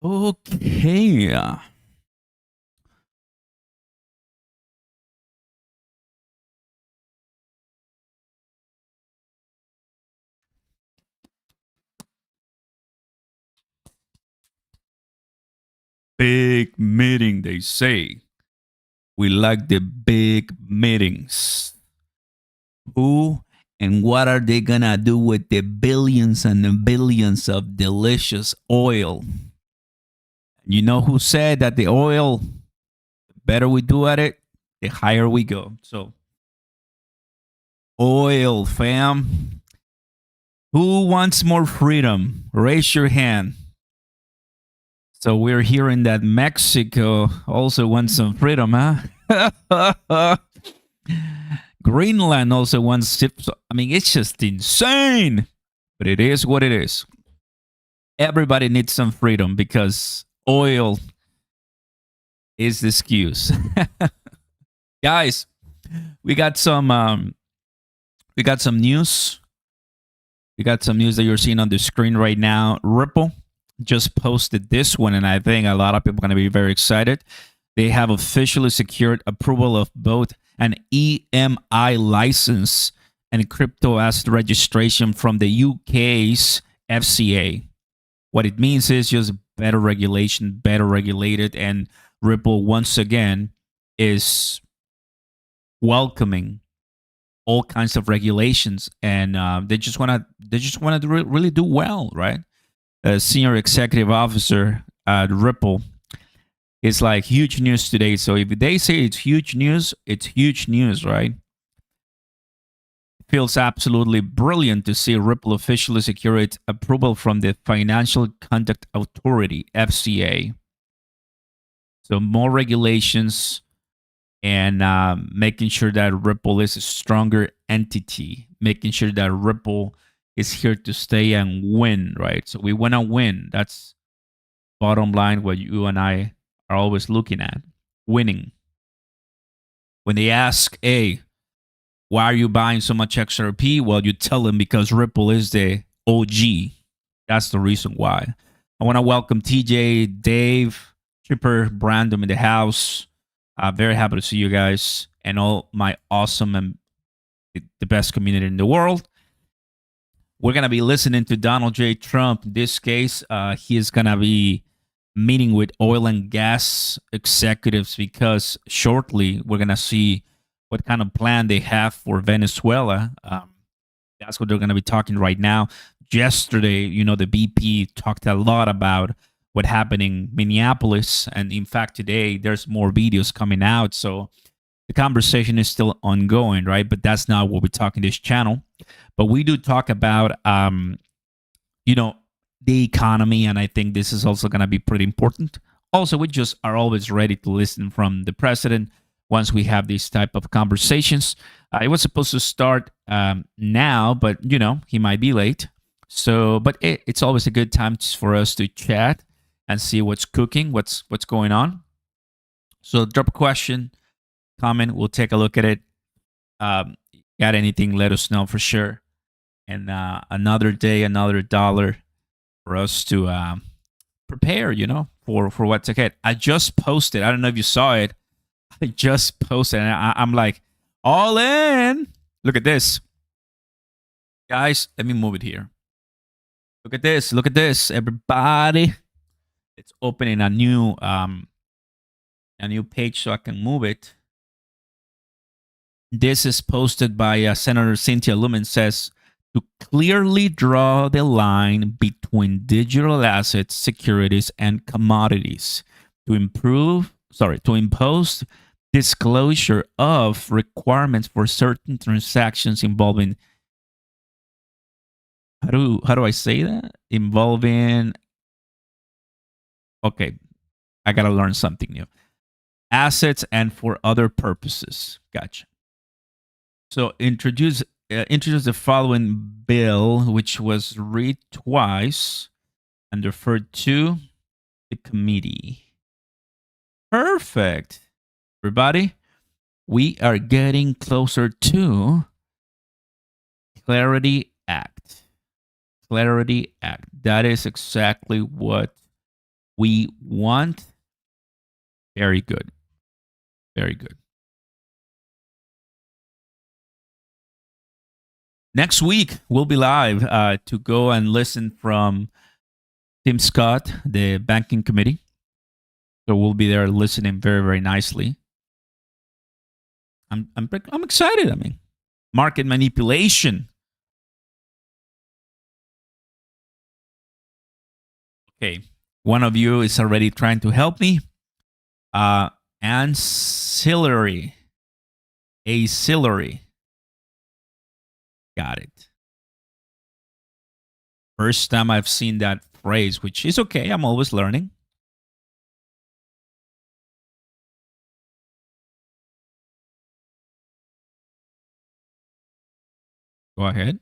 Okay. Big meeting, they say. We like the big meetings. Who and what are they gonna do with the billions and the billions of delicious oil? You know who said that the oil, the better we do at it, the higher we go. So, oil, fam. Who wants more freedom? Raise your hand. So we're hearing that Mexico also wants some freedom, huh? Greenland also wants. I mean, it's just insane, but it is what it is. Everybody needs some freedom because oil is the excuse. Guys, we got some. We got some news. We got some news that you're seeing on the screen right now. Ripple just posted this one, and I think a lot of people are going to be very excited. They have officially secured approval of both an EMI license and crypto asset registration from the UK's FCA. What it means is just better regulation, better regulated, and Ripple once again is welcoming all kinds of regulations, and they just want to really do well, right? A senior executive officer at Ripple is like huge news today. So if they say it's huge news, right? It feels absolutely brilliant to see Ripple officially secure its approval from the Financial Conduct Authority (FCA). So more regulations and making sure that Ripple is a stronger entity, making sure that Ripple is here to stay and win, right? So we want to win. That's bottom line what you and I are always looking at, winning. When they ask, hey, why are you buying so much XRP? Well, you tell them because Ripple is the OG. That's the reason why. I want to welcome TJ, Dave, Chipper, Brandon in the house. Very happy to see you guys and all my awesome and the best community in the world. We're going to be listening to Donald J. Trump. In this case, he is going to be meeting with oil and gas executives because shortly we're going to see what kind of plan they have for Venezuela. That's what they're going to be talking right now. Yesterday, the BP talked a lot about what happened in Minneapolis. And in fact, today there's more videos coming out. So the conversation is still ongoing, right? But that's not what we talk in this channel. But we do talk about, the economy. And I think this is also going to be pretty important. Also, we just are always ready to listen from the president once we have these type of conversations. It was supposed to start now, but, he might be late. So, but it's always a good time for us to chat and see what's cooking, what's going on. So drop a question, comment. We'll take a look at it. Got anything, let us know for sure. And another day, another dollar for us to prepare, for what's ahead. I just posted. I don't know if you saw it. I just posted, and I'm like, all in. Look at this. Guys, let me move it here. Look at this. Look at this, everybody. It's opening a new page so I can move it. This is posted by Senator Cynthia Lumen. Says to clearly draw the line between digital assets, securities, and commodities to impose disclosure of requirements for certain transactions involving how do I say that? Involving okay, I gotta learn something new. Assets and for other purposes. Gotcha. So introduce the following bill, which was read twice and referred to the committee. Perfect. Everybody, we are getting closer to Clarity Act. Clarity Act. That is exactly what we want. Very good. Very good. Next week, we'll be live to go and listen from Tim Scott, the banking committee. So we'll be there listening very, very nicely. I'm excited. I mean, market manipulation. Okay, one of you is already trying to help me. Ancillary. Ancillary. Got it. First time I've seen that phrase, which is okay. I'm always learning. Go ahead.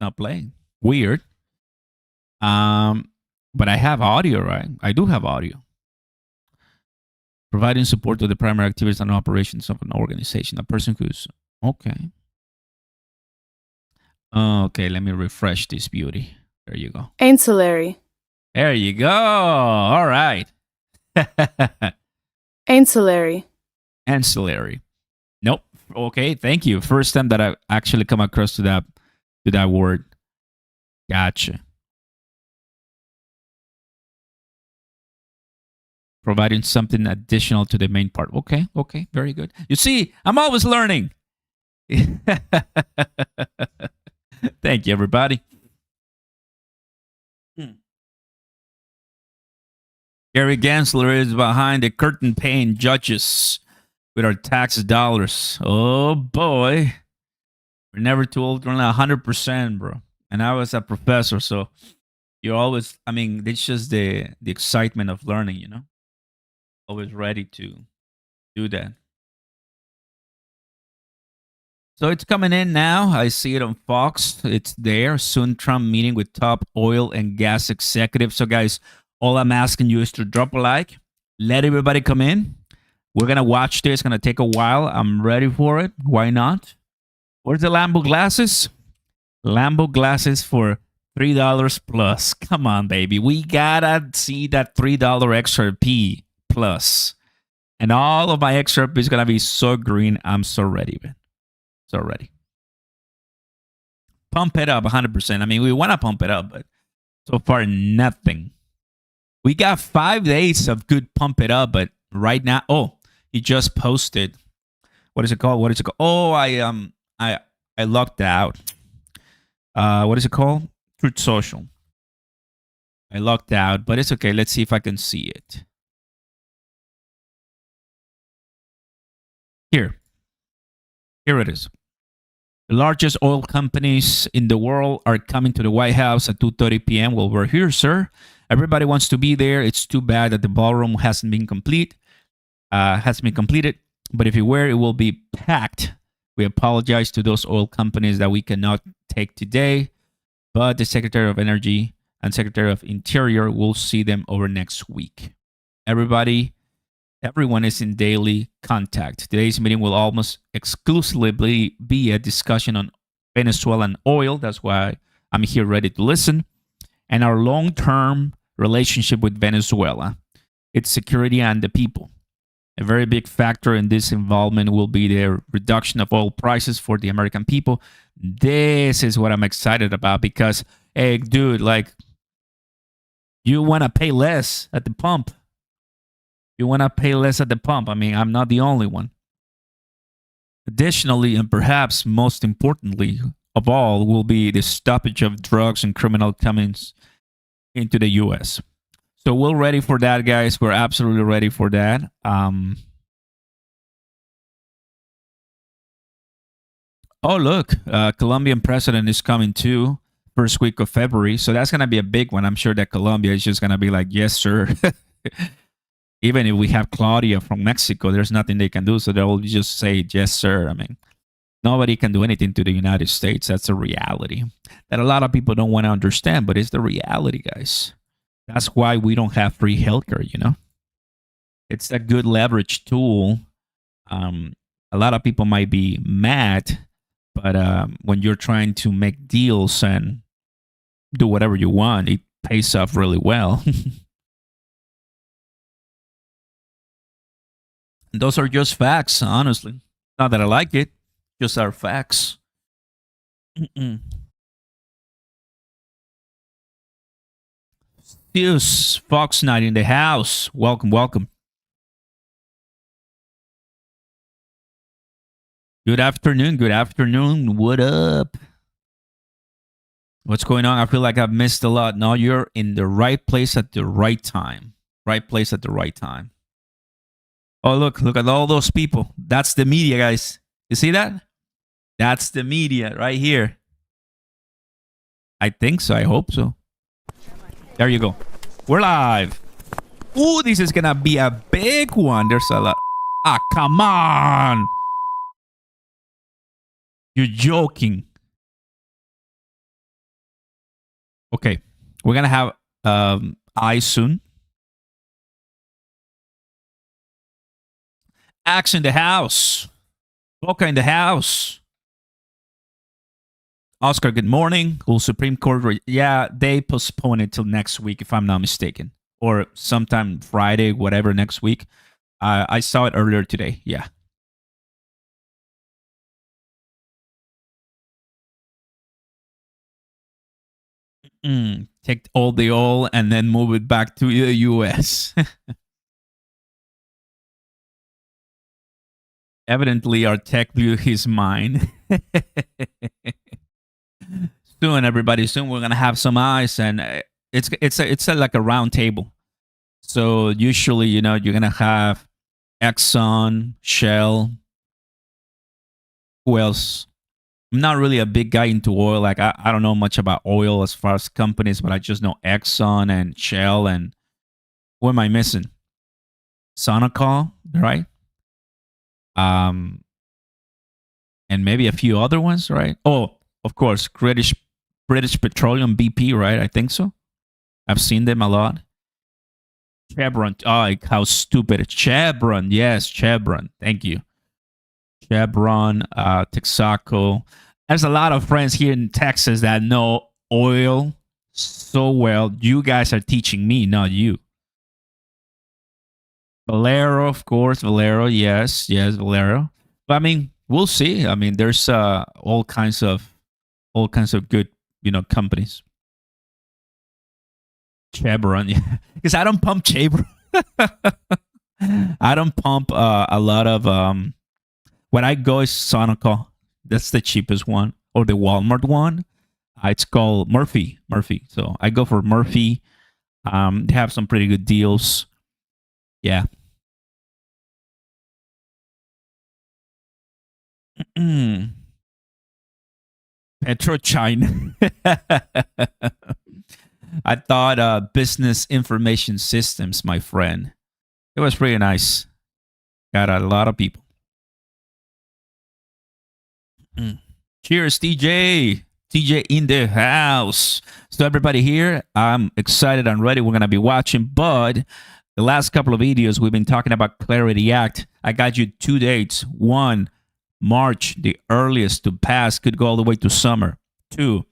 Not playing. Weird. But I have audio, right? I do have audio. Providing support to the primary activities and operations of an organization. A person who's okay. Okay, let me refresh this beauty. There you go. Ancillary. There you go. All right. Ancillary. Ancillary. Nope. Okay, thank you. First time that I actually come across to that word. Gotcha. Providing something additional to the main part. Okay, very good. You see, I'm always learning. Thank you, everybody. Gary Gensler is behind the curtain paying judges with our tax dollars. Oh, boy. We're never too old to learn 100%, bro. And I was a professor, so you're always, I mean, it's just the excitement of learning, you know? Always ready to do that. So it's coming in now. I see it on Fox. It's there. Soon Trump meeting with top oil and gas executives. So, guys, all I'm asking you is to drop a like. Let everybody come in. We're going to watch this. It's going to take a while. I'm ready for it. Why not? Where's the Lambo glasses? Lambo glasses for $3 plus. Come on, baby. We got to see that $3 XRP plus. And all of my XRP is going to be so green. I'm so ready, man. So ready. Pump it up 100%. I mean, we want to pump it up, but so far, nothing. We got 5 days of good pump it up, but right now, oh, he just posted. What is it called? What is it called? Oh, I logged out. What is it called? Truth Social. I logged out, but it's okay. Let's see if I can see it. Here it is. The largest oil companies in the world are coming to the White House at 2:30 p.m. Well, we're here, sir. Everybody wants to be there. It's too bad that the ballroom hasn't been completed. But if you were, it will be packed. We apologize to those oil companies that we cannot take today, but the Secretary of Energy and Secretary of Interior will see them over next week. Everyone is in daily contact. Today's meeting will almost exclusively be a discussion on Venezuelan oil. That's why I'm here ready to listen. And our long-term relationship with Venezuela, its security and the people. A very big factor in this involvement will be the reduction of oil prices for the American people. This is what I'm excited about because, hey, dude, like, you want to pay less at the pump. You want to pay less at the pump. I mean, I'm not the only one. Additionally, and perhaps most importantly of all, will be the stoppage of drugs and criminal comings into the U.S. So we're ready for that, guys. We're absolutely ready for that. Oh, look, Colombian president is coming too, first week of February. So that's going to be a big one. I'm sure that Colombia is just going to be like, yes, sir. Even if we have Claudia from Mexico, there's nothing they can do. So they'll just say, yes, sir. I mean, nobody can do anything to the United States. That's a reality that a lot of people don't want to understand, but it's the reality, guys. That's why we don't have free healthcare, you know? It's a good leverage tool. A lot of people might be mad, but when you're trying to make deals and do whatever you want, pays off really well. Those are just facts, honestly. Not that I like it, just our facts. Mm-mm. Yes, Fox Night in the house. Welcome, welcome. Good afternoon. Good afternoon. What up? What's going on? I feel like I've missed a lot. No, you're in the right place at the right time. Right place at the right time. Oh, look at all those people. That's the media, guys. You see that? That's the media right here. I think so. I hope so. There you go. We're live. Ooh, this is gonna be a big one. There's a lot. Ah, come on. You're joking. Okay. We're gonna have eyes soon. Axe in the house. Boca in the house. Oscar, good morning. Will Supreme Court? Yeah, they postpone it till next week, if I'm not mistaken, or sometime Friday, whatever next week. I saw it earlier today. Yeah. Take all the oil and then move it back to the U.S. Evidently, our tech blew his mind. Soon, everybody. Soon, we're gonna have some ice, and it's like a round table. So usually, you're gonna have Exxon, Shell. Who else? I'm not really a big guy into oil. Like I don't know much about oil as far as companies, but I just know Exxon and Shell and what am I missing? Sonocal, right? Um, and maybe a few other ones, right? Oh, of course, British Petroleum, BP, right? I think so. I've seen them a lot. Chevron. Oh, how stupid. Chevron. Yes, Chevron. Thank you. Chevron, Texaco. There's a lot of friends here in Texas that know oil so well. You guys are teaching me, not you. Valero, of course. Valero, yes, Valero. But I mean, we'll see. I mean, there's all kinds of good, companies. Chevron, yeah. Because I don't pump Chevron. I don't pump a lot of when I go is Sonoco. That's the cheapest one, or the Walmart one. It's called Murphy. Murphy. So I go for Murphy. They have some pretty good deals. Yeah. PetroChina. I thought business information systems, my friend. It was pretty nice. Got a lot of people. Cheers, TJ. TJ in the house. So everybody here, I'm excited and ready. We're going to be watching, but the last couple of videos we've been talking about Clarity Act. I got you 2 dates. 1, March, the earliest to pass, could go all the way to summer. 2,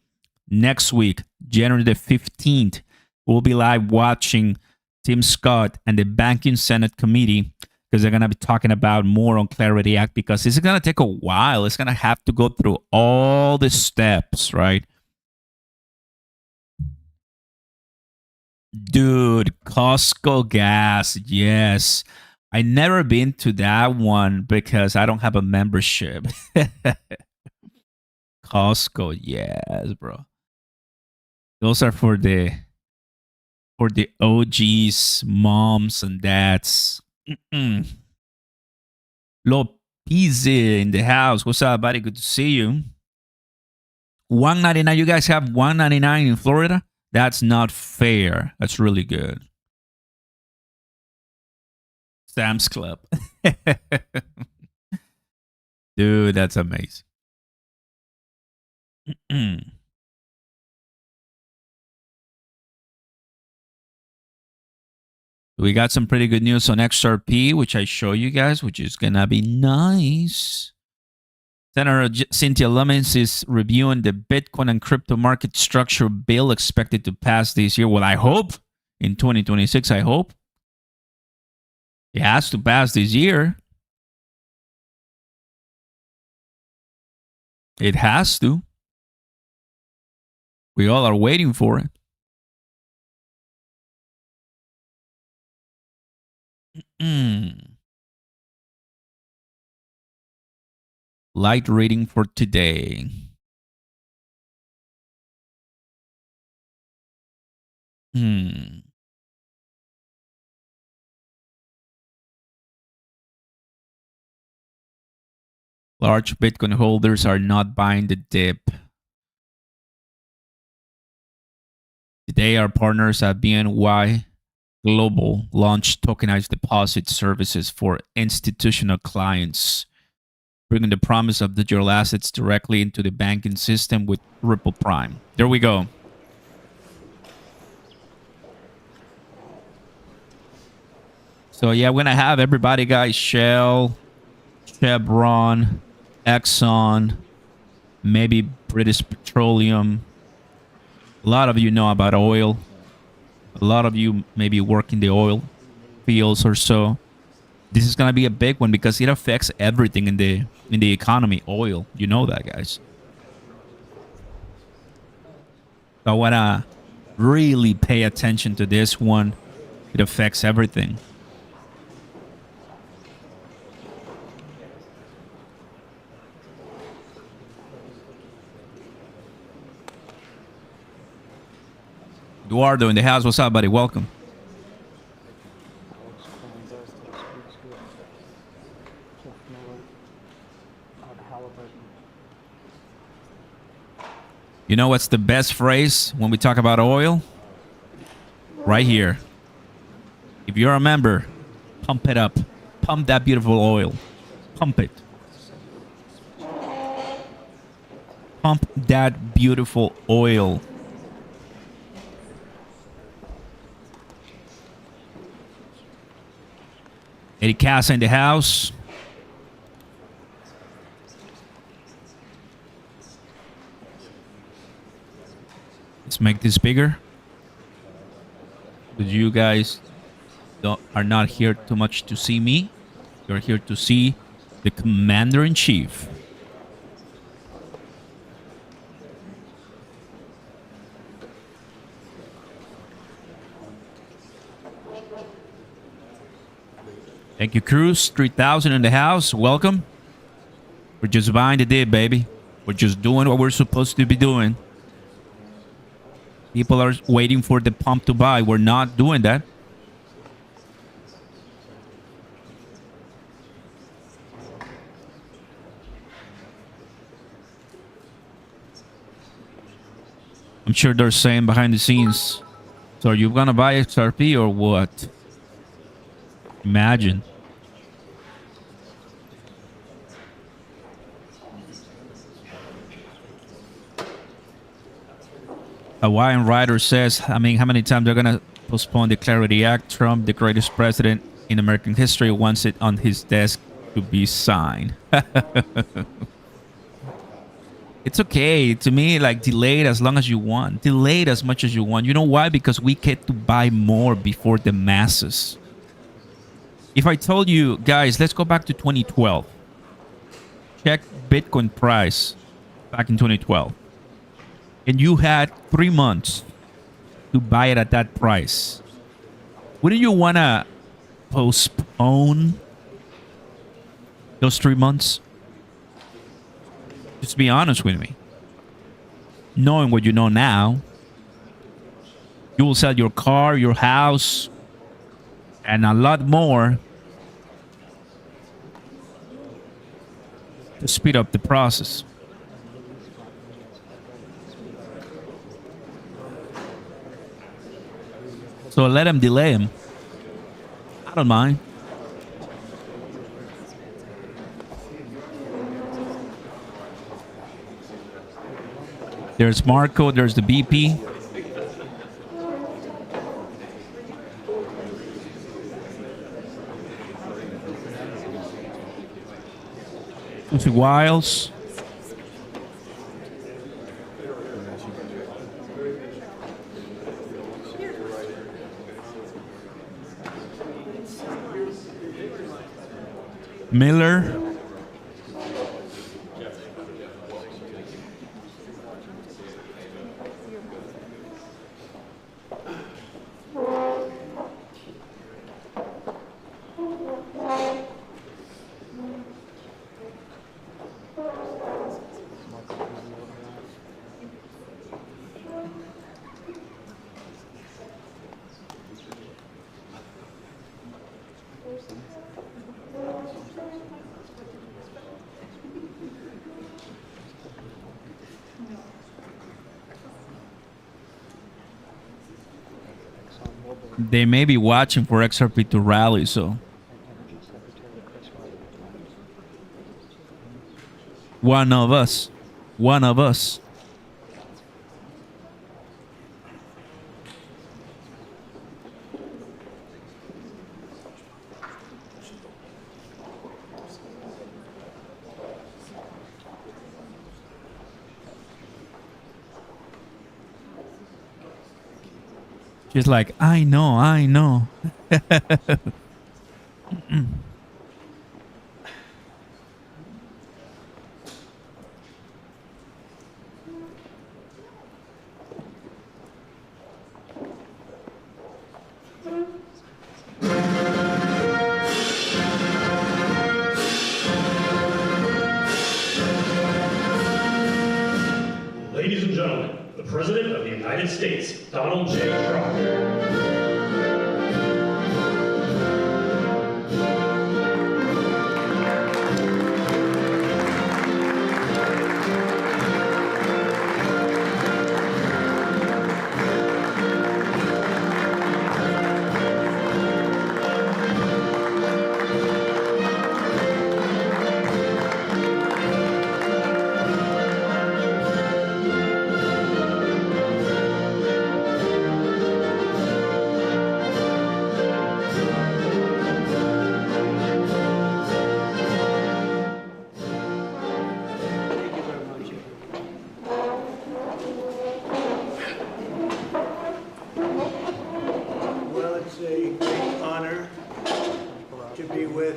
next week, January the 15th, we'll be live watching Tim Scott and the Banking Senate Committee, because they're going to be talking about more on Clarity Act, because it's going to take a while. It's going to have to go through all the steps, right? Dude, Costco gas, yes. I never been to that one because I don't have a membership. Costco, yes, bro. Those are for the OGs, moms and dads. Lopez in the house. What's up, buddy? Good to see you. $1.99. You guys have $1.99 in Florida? That's not fair. That's really good. Sam's Club. Dude, that's amazing. We got some pretty good news on XRP, which I show you guys, which is going to be nice. Senator Cynthia Lemons is reviewing the Bitcoin and crypto market structure bill expected to pass this year. Well, I hope in 2026, I hope. It has to pass this year. It has to. We all are waiting for it. Light reading for today. Large Bitcoin holders are not buying the dip. Today, our partners at BNY Global launched tokenized deposit services for institutional clients, bringing the promise of digital assets directly into the banking system with Ripple Prime. There we go. So yeah, we're gonna have everybody, guys. Shell, Chevron, Exxon, maybe British Petroleum. A lot of you know about oil. A lot of you maybe work in the oil fields or so. This is gonna be a big one because it affects everything in the economy. Oil, you know that, guys. So I wanna really pay attention to this one. It affects everything. Eduardo in the house. What's up, buddy? Welcome. You know what's the best phrase when we talk about oil? Right here. If you're a member, pump it up. Pump that beautiful oil. Pump it. Pump that beautiful oil. Eddie Casa in the house. Let's make this bigger. But you guys are not here too much to see me. You're here to see the Commander-in-Chief. Thank you, Cruz. 3,000 in the house. Welcome. We're just buying the dip, baby. We're just doing what we're supposed to be doing. People are waiting for the pump to buy. We're not doing that. I'm sure they're saying behind the scenes, so are you gonna buy XRP or what? Imagine. Hawaiian writer says, I mean, how many times they're going to postpone the Clarity Act? Trump, the greatest president in American history, wants it on his desk to be signed. It's okay. To me, like, delayed as long as you want. Delayed as much as you want. You know why? Because we get to buy more before the masses. If I told you, guys, let's go back to 2012. Check Bitcoin price back in 2012. And you had 3 months to buy it at that price. Wouldn't you want to postpone those 3 months? Just be honest with me. Knowing what you know now, you will sell your car, your house, and a lot more to speed up the process. So let him delay him. I don't mind. There's Marco, there's the BP. Lucy Wiles. Miller. They may be watching for XRP to rally, so one of us. She's like, I know. Ladies and gentlemen, the President of the United States, Donald J. Trump.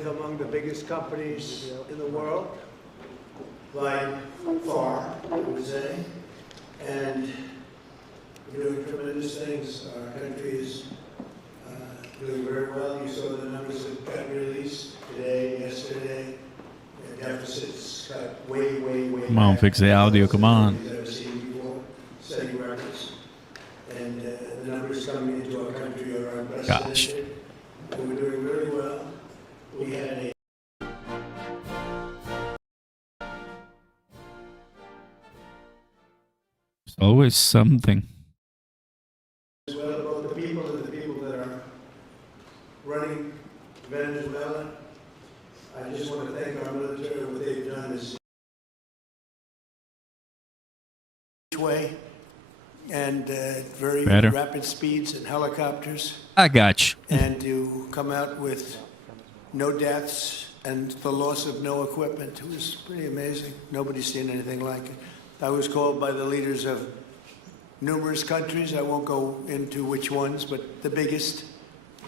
Among the biggest companies in the world, by far, I would say, and we're doing tremendous things. Our country is doing very well. You saw the numbers that got released today, yesterday. The deficits got way Come on, fix the audio, come on. We've ever seen before, setting records. And the numbers coming into our country are unprecedented. And we're doing really well. We had a There's always something. as well about the people and the people that are running Venezuela. I just want to thank our military. What they've done is way and very Better. rapid speeds and helicopters, I got you. and to come out with no deaths and the loss of no equipment. It was pretty amazing. Nobody's seen anything like it. I was called by the leaders of numerous countries. I won't go into which ones, but the biggest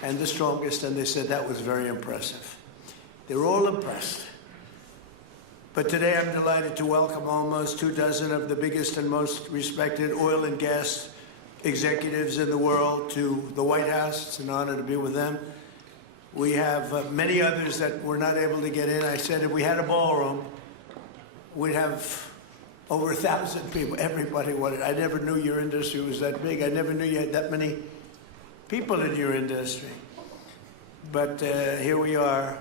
and the strongest, and they said that was very impressive. They were all impressed. But today I'm delighted to welcome almost 24 of the biggest and most respected oil and gas executives in the world to the White House. It's an honor to be with them. We have many others that were not able to get in. I said if we had a ballroom, we'd have over 1,000 people. Everybody wanted. I never knew your industry was that big. I never knew you had that many people in your industry. But here we are.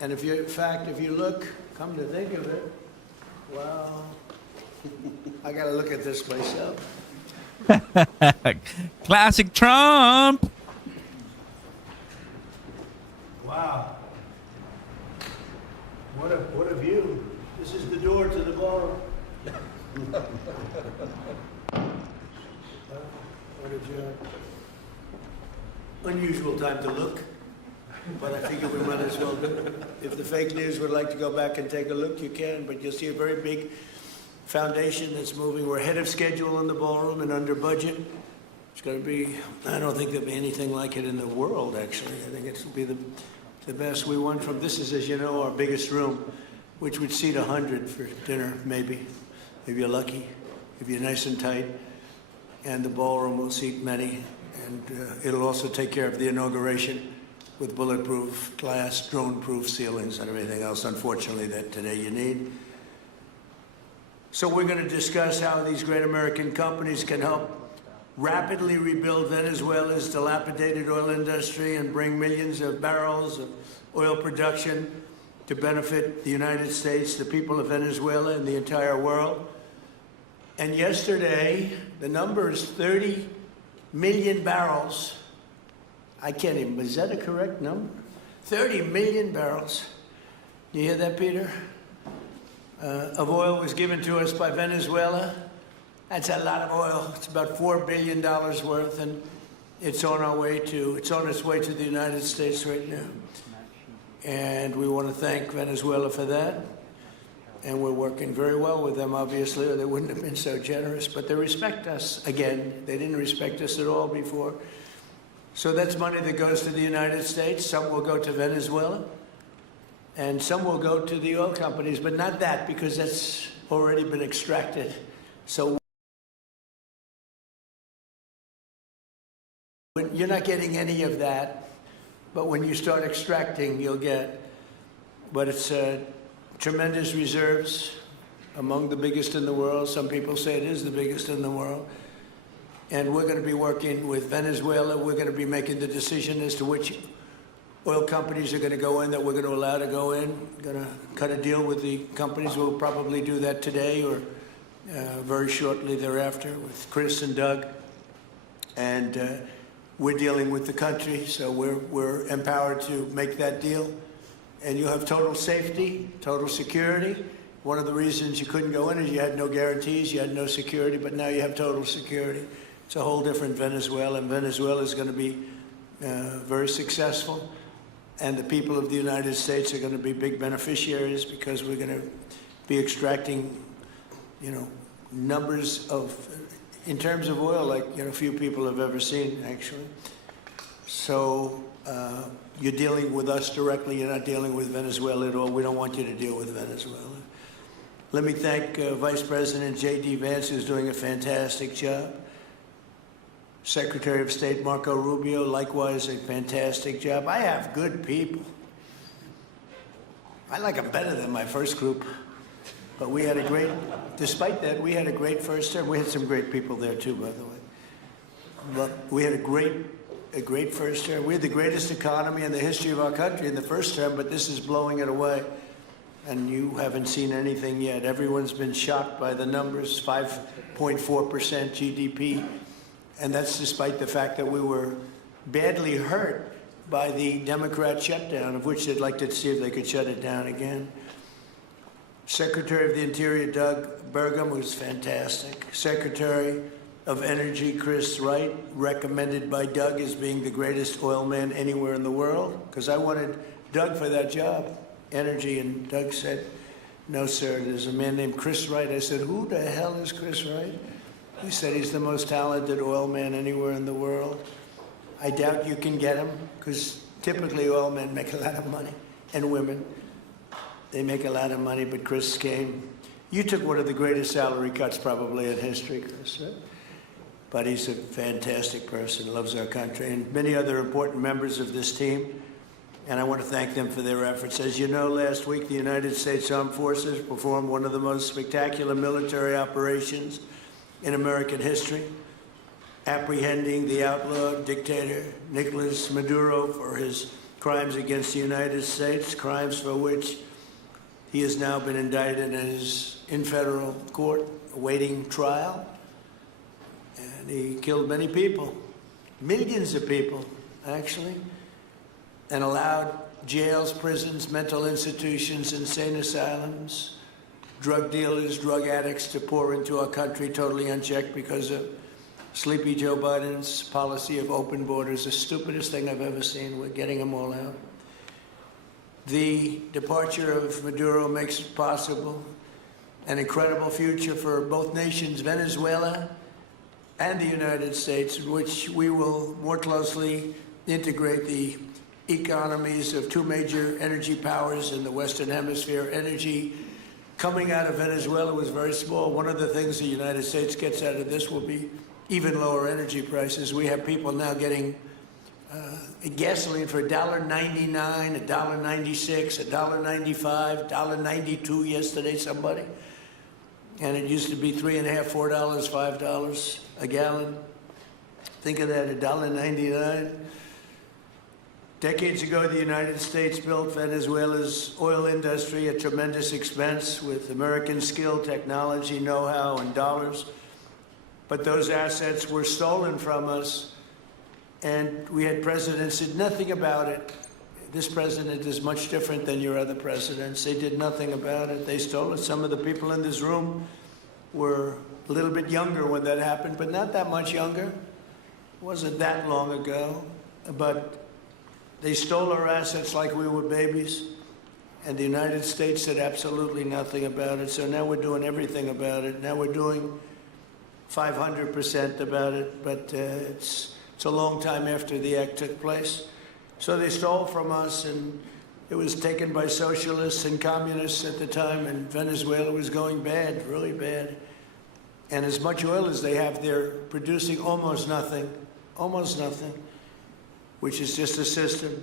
And if you, in fact, if you look, come to think of it, wow, I got to look at this myself. Classic Trump. Wow. What a view. This is the door to the ballroom. What a job. Unusual time to look, but I figure we might as well do it. If the fake news would like to go back and take a look, you can, but you'll see a very big foundation that's moving. We're ahead of schedule in the ballroom and under budget. It's going to be, I don't think there'll be anything like it in the world, actually. I think it's going to be the the best. We won from, this is, as you know, our biggest room, which would seat 100 for dinner, maybe, if you're lucky, if you're nice and tight. And the ballroom will seat many. And it'll also take care of the inauguration with bulletproof glass, drone-proof ceilings and everything else, unfortunately, that today you need. So we're going to discuss how these great American companies can help rapidly rebuild Venezuela's dilapidated oil industry and bring millions of barrels of oil production to benefit the United States, the people of Venezuela, and the entire world. And yesterday, the number is 30 million barrels. I can't even, is that a correct number? 30 million barrels. You hear that, Peter? Of oil was given to us by Venezuela. That's a lot of oil. It's about $4 billion worth, and it's on its way to the United States right now. And we want to thank Venezuela for that. And we're working very well with them, obviously, or they wouldn't have been so generous. But they respect us again. They didn't respect us at all before. So that's money that goes to the United States. Some will go to Venezuela. And some will go to the oil companies, but not that, because that's already been extracted. So you're not getting any of that, but when you start extracting, you'll get. But it's tremendous reserves, among the biggest in the world. Some people say it is the biggest in the world. And we're going to be working with Venezuela. We're going to be making the decision as to which oil companies are going to go in, that we're going to allow to go in. Going to cut a deal with the companies. We'll probably do that today or very shortly thereafter with Chris and Doug. And we're dealing with the country, so we're empowered to make that deal. And you have total safety, total security. One of the reasons you couldn't go in is you had no guarantees, you had no security, but now you have total security. It's a whole different Venezuela, and Venezuela is going to be very successful. And the people of the United States are going to be big beneficiaries because we're going to be extracting, numbers of, in terms of oil, like, few people have ever seen, actually. So you're dealing with us directly. You're not dealing with Venezuela at all. We don't want you to deal with Venezuela. Let me thank Vice President J.D. Vance, who's doing a fantastic job. Secretary of State Marco Rubio, likewise, a fantastic job. I have good people. I like them better than my first group. But we had a great, despite that, we had a great first term. We had some great people there, too, by the way. But we had a great first term. We had the greatest economy in the history of our country in the first term, but this is blowing it away. And you haven't seen anything yet. Everyone's been shocked by the numbers, 5.4% GDP. And that's despite the fact that we were badly hurt by the Democrat shutdown, of which they'd like to see if they could shut it down again. Secretary of the Interior, Doug Burgum, was fantastic. Secretary of Energy, Chris Wright, recommended by Doug as being the greatest oil man anywhere in the world, because I wanted Doug for that job, energy, and Doug said, no, sir, there's a man named Chris Wright. I said, who the hell is Chris Wright? He said he's the most talented oil man anywhere in the world. I doubt you can get him, because typically oil men make a lot of money, and women. They make a lot of money, but Chris came. You took one of the greatest salary cuts probably in history, Chris. Right? But he's a fantastic person, loves our country, and many other important members of this team. And I want to thank them for their efforts. As you know, last week, the United States Armed Forces performed one of the most spectacular military operations in American history, apprehending the outlaw dictator Nicolas Maduro for his crimes against the United States, crimes for which he has now been indicted and is in federal court awaiting trial. And he killed many people, millions of people, actually, and allowed jails, prisons, mental institutions, insane asylums, drug dealers, drug addicts to pour into our country totally unchecked because of Sleepy Joe Biden's policy of open borders, the stupidest thing I've ever seen. We're getting them all out. The departure of Maduro makes it possible an incredible future for both nations, Venezuela and the United States, in which we will more closely integrate the economies of two major energy powers in the Western Hemisphere. Energy coming out of Venezuela was very small. One of the things the United States gets out of this will be even lower energy prices. We have people now getting gasoline for $1.99, $1.96, $1.95, $1.92 yesterday, somebody. And it used to be $3.50, $4, $5 a gallon. Think of that, $1.99. Decades ago, the United States built Venezuela's oil industry at tremendous expense with American skill, technology, know-how, and dollars. But those assets were stolen from us, and we had presidents who did nothing about it. This president is much different than your other presidents. They did nothing about it. They stole it. Some of the people in this room were a little bit younger when that happened, but not that much younger. It wasn't that long ago, but they stole our assets like we were babies, and the United States did absolutely nothing about it. So now we're doing everything about it. Now we're doing 500% about it, but it's a long time after the act took place. So they stole from us, and it was taken by socialists and communists at the time, and Venezuela was going bad, really bad. And as much oil as they have, they're producing almost nothing, which is just a system.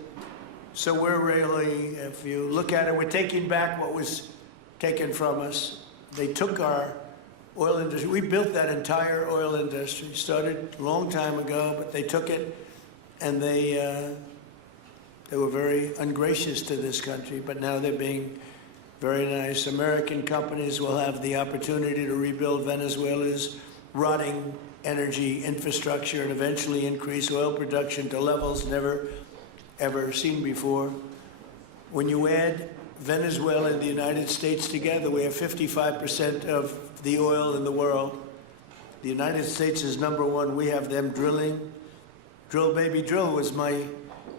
So we're really, if you look at it, we're taking back what was taken from us. They took our oil industry. We built that entire oil industry. Started a long time ago, but they took it, and they were very ungracious to this country, but now they're being very nice. American companies will have the opportunity to rebuild Venezuela's rotting energy infrastructure and eventually increase oil production to levels never, ever seen before. When you add Venezuela and the United States together, we have 55% of the oil in the world. The United States is number one. We have them drilling. Drill, baby, drill was my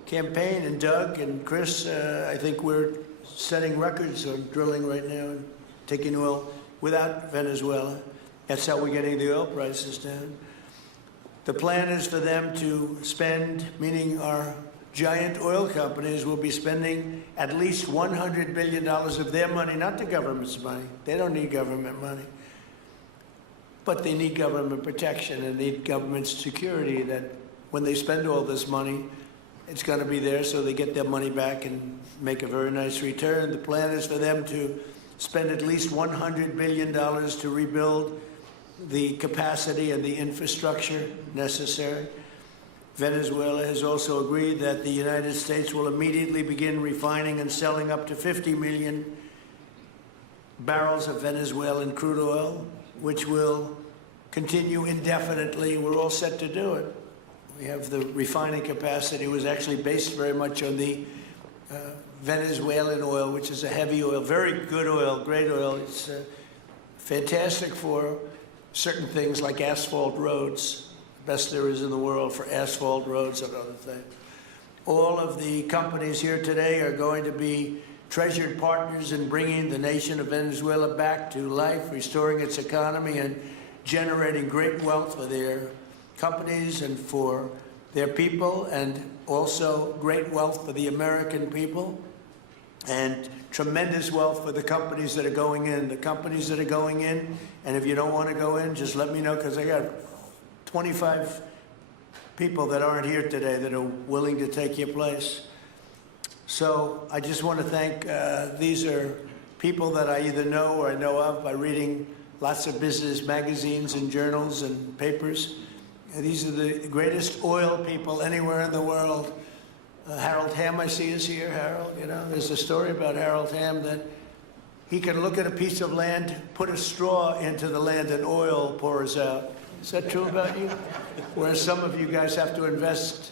campaign, and Doug and Chris, I think we're setting records on drilling right now and taking oil without Venezuela. That's how we're getting the oil prices down. The plan is for them to spend, meaning our giant oil companies will be spending at least $100 billion of their money, not the government's money. They don't need government money. But they need government protection and need government security that when they spend all this money, it's going to be there so they get their money back and make a very nice return. The plan is for them to spend at least $100 billion to rebuild the capacity and the infrastructure necessary. Venezuela has also agreed that the United States will immediately begin refining and selling up to 50 million barrels of Venezuelan crude oil, which will continue indefinitely. We're all set to do it. We have the refining capacity. It was actually based very much on the Venezuelan oil, which is a heavy oil, very good oil, great oil. It's fantastic for certain things like asphalt roads, best there is in the world for asphalt roads and other things. All of the companies here today are going to be treasured partners in bringing the nation of Venezuela back to life, restoring its economy, and generating great wealth for their companies and for their people, and also great wealth for the American people, and tremendous wealth for the companies that are going in. The companies that are going in, and if you don't want to go in, just let me know, because I got 25 people that aren't here today that are willing to take your place. So I just want to thank, these are people that I either know or I know of by reading lots of business magazines and journals and papers. And these are the greatest oil people anywhere in the world. Harold Hamm, I see, is here. Harold, you know, there's a story about Harold Hamm that he can look at a piece of land, put a straw into the land, and oil pours out. Is that true about you? Whereas some of you guys have to invest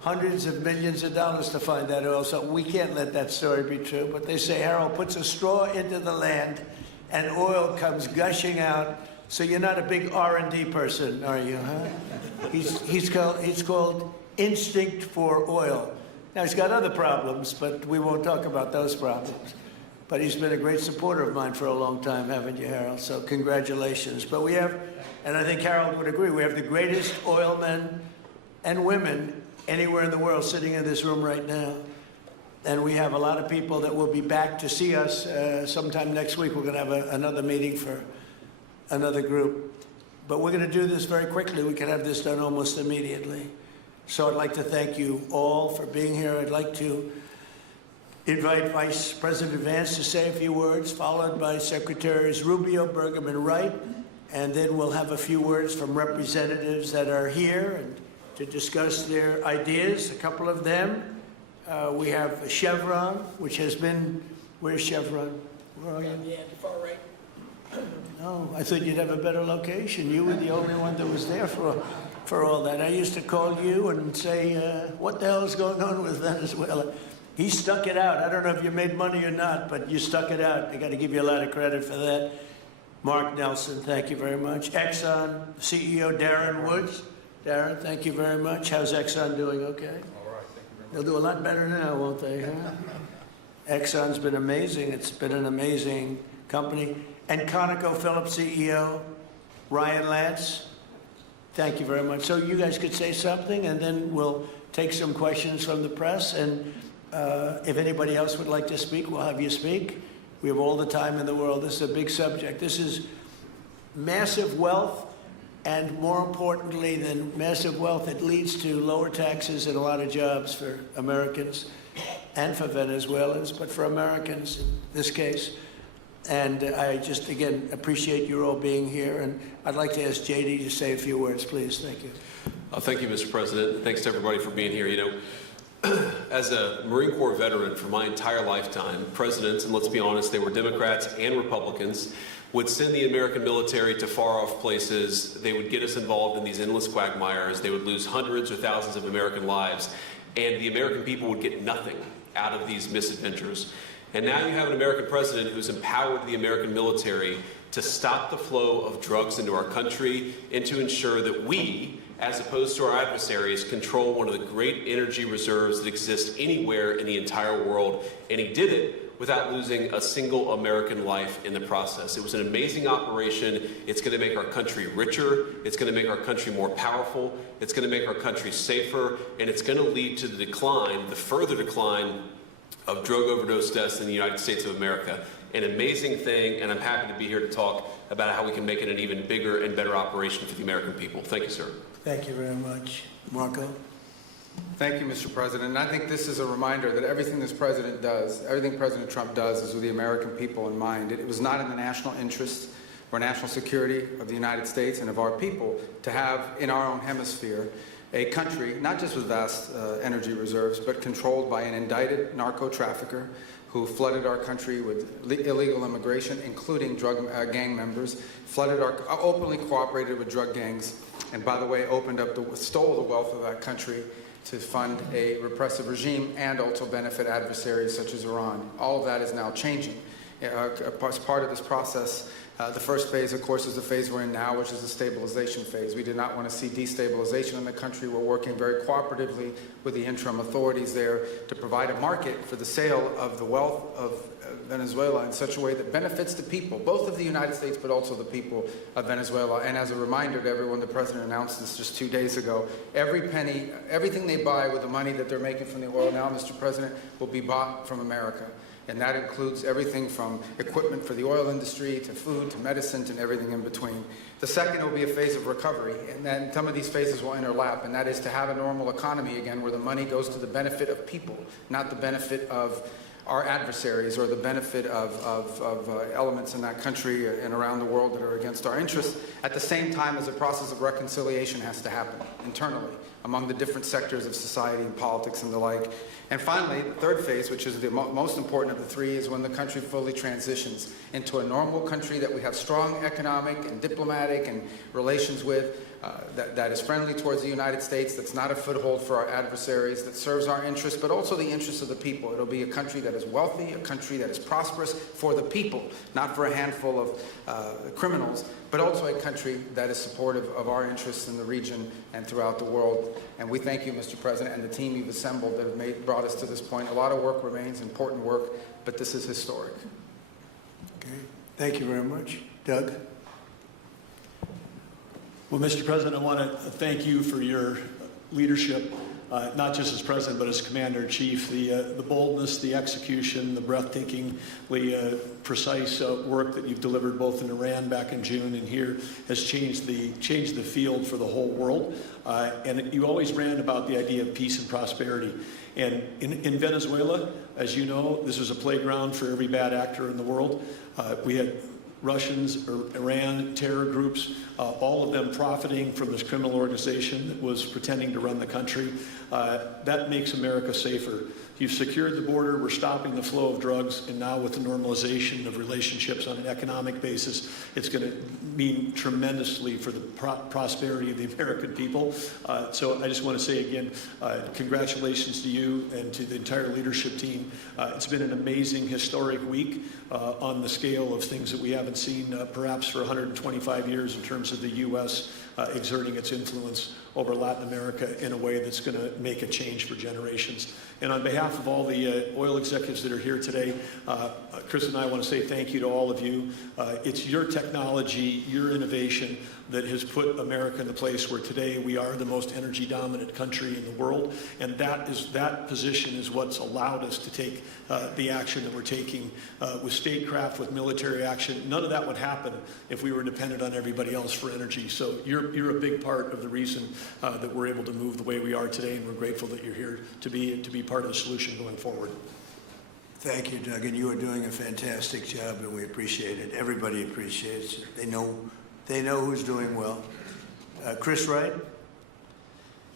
hundreds of millions of dollars to find that oil, so we can't let that story be true. But they say Harold puts a straw into the land, and oil comes gushing out. So you're not a big R&D person, are you, huh? He's called Instinct for Oil. Now, he's got other problems, but we won't talk about those problems. But he's been a great supporter of mine for a long time, haven't you, Harold? So congratulations. But we have, and I think Harold would agree, we have the greatest oil men and women anywhere in the world sitting in this room right now. And we have a lot of people that will be back to see us sometime next week. We're going to have another meeting for another group. But we're going to do this very quickly. We can have this done almost immediately. So I'd like to thank you all for being here. I'd like to invite Vice President Vance to say a few words, followed by Secretaries Rubio, Bergman, Wright, and then we'll have a few words from representatives that are here and to discuss their ideas, a couple of them. We have Chevron, which has been, where's Chevron? Where are you? Yeah, the far right. No, I thought you'd have a better location. You were the only one that was there for all that. I used to call you and say, what the hell is going on with Venezuela? He stuck it out. I don't know if you made money or not, but you stuck it out. I got to give you a lot of credit for that. Mark Nelson, thank you very much. Exxon CEO Darren Woods. Darren, thank you very much. How's Exxon doing? Okay? All right, thank you very much. They'll do a lot better now, won't they? Huh? Exxon's been amazing. It's been an amazing company. And ConocoPhillips CEO Ryan Lance, thank you very much. So you guys could say something, and then we'll take some questions from the press. And if anybody else would like to speak, we'll have you speak. We have all the time in the world. This is a big subject. This is massive wealth, and more importantly than massive wealth, it leads to lower taxes and a lot of jobs for Americans and for Venezuelans, but for Americans in this case. And I just, again, appreciate you all being here. And I'd like to ask JD to say a few words, please. Thank you. Thank you, Mr. President. Thanks to everybody for being here. You know, as a Marine Corps veteran for my entire lifetime, presidents, and let's be honest, they were Democrats and Republicans, would send the American military to far-off places. They would get us involved in these endless quagmires. They would lose hundreds or thousands of American lives, and the American people would get nothing out of these misadventures. And now you have an American president who's empowered the American military to stop the flow of drugs into our country and to ensure that we, as opposed to our adversaries, control one of the great energy reserves that exist anywhere in the entire world. And he did it without losing a single American life in the process. It was an amazing operation. It's going to make our country richer. It's going to make our country more powerful. It's going to make our country safer. And it's going to lead to the decline, the further decline of drug overdose deaths in the United States of America. An amazing thing, and I'm happy to be here to talk about how we can make it an even bigger and better operation for the American people. Thank you, sir. Thank you very much. Marco? Thank you, Mr. President. And I think this is a reminder that everything this president does, everything President Trump does is with the American people in mind. It was not in the national interest or national security of the United States and of our people to have in our own hemisphere a country, not just with vast energy reserves, but controlled by an indicted narco-trafficker who flooded our country with illegal immigration, including drug gang members, openly cooperated with drug gangs, and by the way, stole the wealth of that country to fund a repressive regime and also benefit adversaries such as Iran. All of that is now changing. As part of this process, the first phase, of course, is the phase we're in now, which is the stabilization phase. We do not want to see destabilization in the country. We're working very cooperatively with the interim authorities there to provide a market for the sale of the wealth of Venezuela in such a way that benefits the people, both of the United States, but also the people of Venezuela. And as a reminder to everyone, the president announced this just 2 days ago. Every penny, everything they buy with the money that they're making from the oil now, Mr. President, will be bought from America. And that includes everything from equipment for the oil industry to food to medicine and everything in between. The second will be a phase of recovery, and then some of these phases will interlap, and that is to have a normal economy again where the money goes to the benefit of people, not the benefit of our adversaries or the benefit of elements in that country and around the world that are against our interests, at the same time as a process of reconciliation has to happen internally among the different sectors of society and politics and the like. And finally, the third phase, which is the most important of the three, is when the country fully transitions into a normal country that we have strong economic and diplomatic and relations with, that is friendly towards the United States, that's not a foothold for our adversaries, that serves our interests, but also the interests of the people. It'll be a country that is wealthy, a country that is prosperous for the people, not for a handful of criminals, but also a country that is supportive of our interests in the region and throughout the world. And we thank you, Mr. President, and the team you've assembled that have brought us to this point. A lot of work remains, important work, but this is historic. Okay. Thank you very much. Doug? Well, Mr. President, I want to thank you for your leadership not just as president, but as commander-in-chief. The boldness, the execution, the breathtakingly precise work that you've delivered both in Iran back in June and here has changed the field for the whole world. And you always ran about the idea of peace and prosperity. And in Venezuela, as you know, this was a playground for every bad actor in the world. We had Russians, Iran, terror groups, all of them profiting from this criminal organization that was pretending to run the country. That makes America safer. You've secured the border, we're stopping the flow of drugs, and now with the normalization of relationships on an economic basis, it's going to mean tremendously for the prosperity of the American people. So I just want to say again, congratulations to you and to the entire leadership team. It's been an amazing, historic week on the scale of things that we haven't seen perhaps for 125 years in terms of the U.S. Exerting its influence over Latin America in a way that's going to make a change for generations. And on behalf of all the oil executives that are here today, Chris and I want to say thank you to all of you. It's your technology, your innovation that has put America in the place where today we are the most energy dominant country in the world. And that position is what's allowed us to take the action that we're taking with statecraft, with military action. None of that would happen if we were dependent on everybody else for energy. So you're a big part of the reason that we're able to move the way we are today, and we're grateful that you're here to be part of the solution going forward. Thank you, Doug, and you are doing a fantastic job, and we appreciate it. Everybody appreciates it. They know who's doing well. Chris Wright?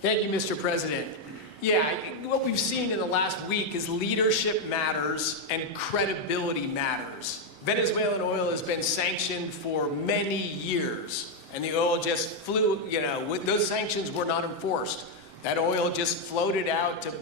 Thank you, Mr. President. Yeah, what we've seen in the last week is leadership matters and credibility matters. Venezuelan oil has been sanctioned for many years, and the oil just flew, those sanctions were not enforced. That oil just floated out to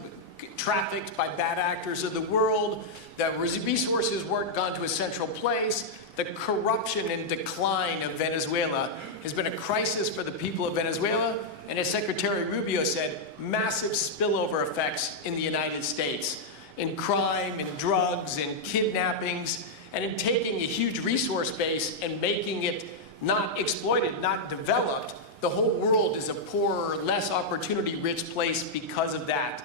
trafficked by bad actors of the world. The resources weren't gone to a central place. The corruption and decline of Venezuela has been a crisis for the people of Venezuela, and as Secretary Rubio said, massive spillover effects in the United States, in crime, in drugs, in kidnappings, and in taking a huge resource base and making it not exploited, not developed. The whole world is a poorer, less opportunity-rich place because of that.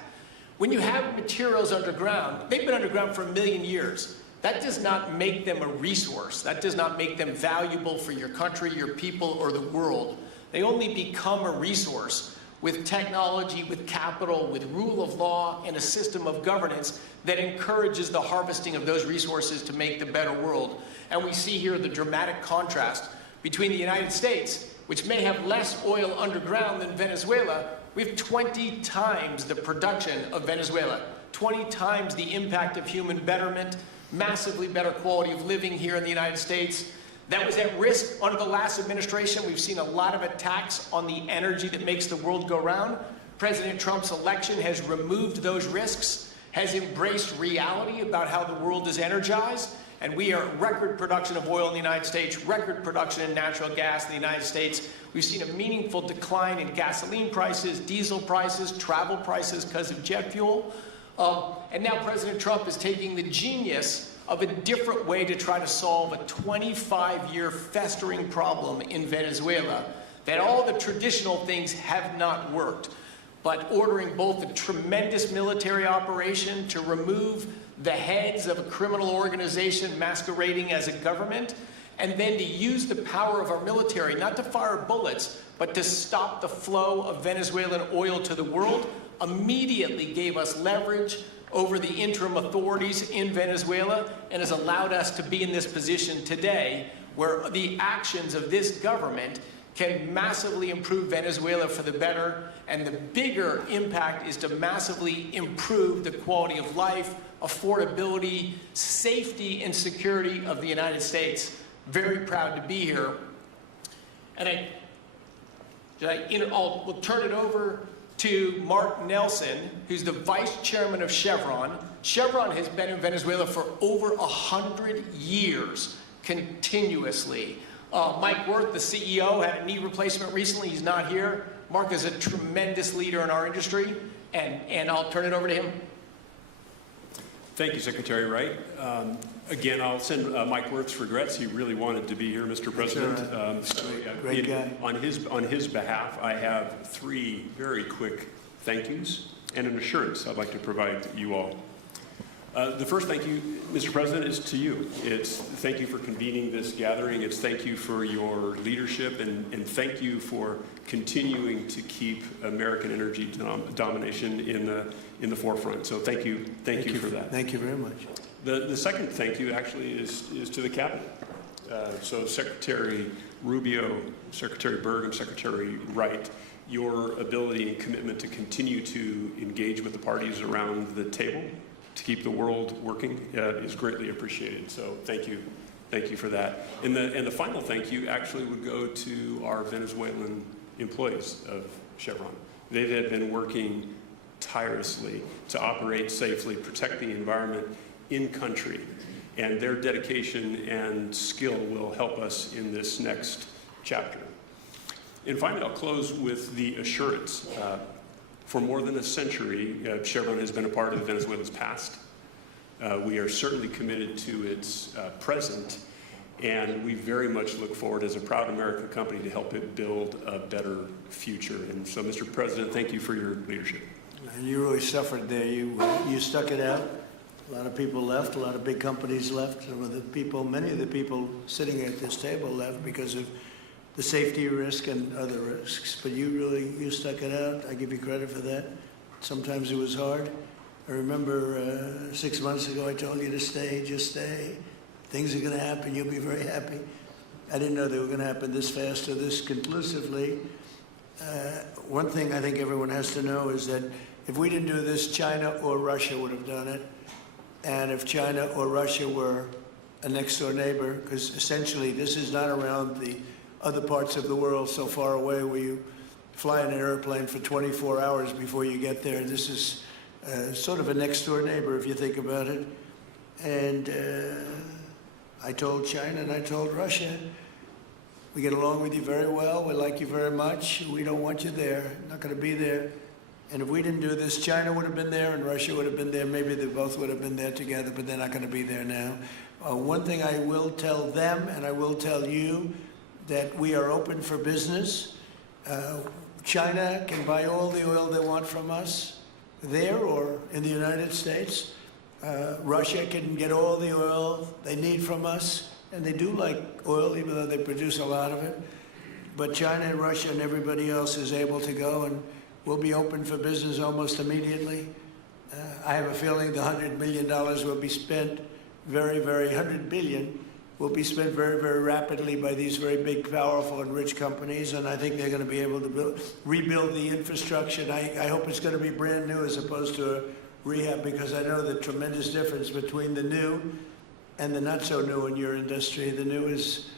When you have materials underground, they've been underground for 1 million years. That does not make them a resource. That does not make them valuable for your country, your people, or the world. They only become a resource with technology, with capital, with rule of law, and a system of governance that encourages the harvesting of those resources to make the better world. And we see here the dramatic contrast between the United States, which may have less oil underground than Venezuela. We have 20 times the production of Venezuela, 20 times the impact of human betterment, massively better quality of living here in the United States. That was at risk under the last administration. We've seen a lot of attacks on the energy that makes the world go round. President Trump's election has removed those risks, has embraced reality about how the world is energized, and we are at record production of oil in the United States, record production in natural gas in the United States. We've seen a meaningful decline in gasoline prices, diesel prices, travel prices because of jet fuel. And now President Trump is taking the genius of a different way to try to solve a 25-year festering problem in Venezuela, that all the traditional things have not worked, but ordering both a tremendous military operation to remove the heads of a criminal organization masquerading as a government, and then to use the power of our military, not to fire bullets, but to stop the flow of Venezuelan oil to the world, immediately gave us leverage over the interim authorities in Venezuela and has allowed us to be in this position today where the actions of this government can massively improve Venezuela for the better, and the bigger impact is to massively improve the quality of life, affordability, safety, and security of the United States. Very proud to be here. And we'll turn it over to Mark Nelson, who's the vice chairman of Chevron. Chevron has been in Venezuela for over 100 years, continuously. Mike Wirth, the CEO, had a knee replacement recently. He's not here. Mark is a tremendous leader in our industry, and I'll turn it over to him. Thank you, Secretary Wright. Again, I'll send Mike Wirth's regrets. He really wanted to be here, Mr. President. Great guy. On his behalf, I have 3 very quick thank yous. and an assurance I'd like to provide you all. The first thank you, Mr. President, is to you. It's thank you for convening this gathering. It's thank you for your leadership, and thank you for continuing to keep American energy domination in the forefront. So thank you for that. Thank you very much. The second thank you actually is to the cabinet. So Secretary Rubio, Secretary Berg, and Secretary Wright, your ability and commitment to continue to engage with the parties around the table to keep the world working is greatly appreciated. So thank you for that. And the final thank you actually would go to our Venezuelan employees of Chevron. They have been working tirelessly to operate safely, protect the environment in country, and their dedication and skill will help us in this next chapter. And finally, I'll close with the assurance. For more than a century, Chevron has been a part of Venezuela's past. We are certainly committed to its present, and we very much look forward as a proud American company to help it build a better future. And so, Mr. President, thank you for your leadership. And you really suffered there. You stuck it out. A lot of people left. A lot of big companies left. Many of the people sitting at this table left because of the safety risk and other risks. But you stuck it out. I give you credit for that. Sometimes it was hard. I remember 6 months ago I told you to stay, just stay. Things are going to happen. You'll be very happy. I didn't know they were going to happen this fast or this conclusively. One thing I think everyone has to know is that if we didn't do this, China or Russia would have done it. And if China or Russia were a next-door neighbor, because essentially this is not around the other parts of the world so far away where you fly in an airplane for 24 hours before you get there. This is sort of a next-door neighbor if you think about it. And I told China and I told Russia, we get along with you very well, we like you very much, we don't want you there, not going to be there. And if we didn't do this, China would have been there and Russia would have been there. Maybe they both would have been there together, but they're not going to be there now. One thing I will tell them, and I will tell you, that we are open for business. China can buy all the oil they want from us there or in the United States. Russia can get all the oil they need from us, and they do like oil, even though they produce a lot of it. But China and Russia and everybody else is able to go, and we'll be open for business almost immediately. I have a feeling the $100 million will be spent $100 billion will be spent very, very rapidly by these very big, powerful, and rich companies, and I think they're going to be able to rebuild the infrastructure. And I hope it's going to be brand new as opposed to a rehab, because I know the tremendous difference between the new and the not so new in your industry. The new is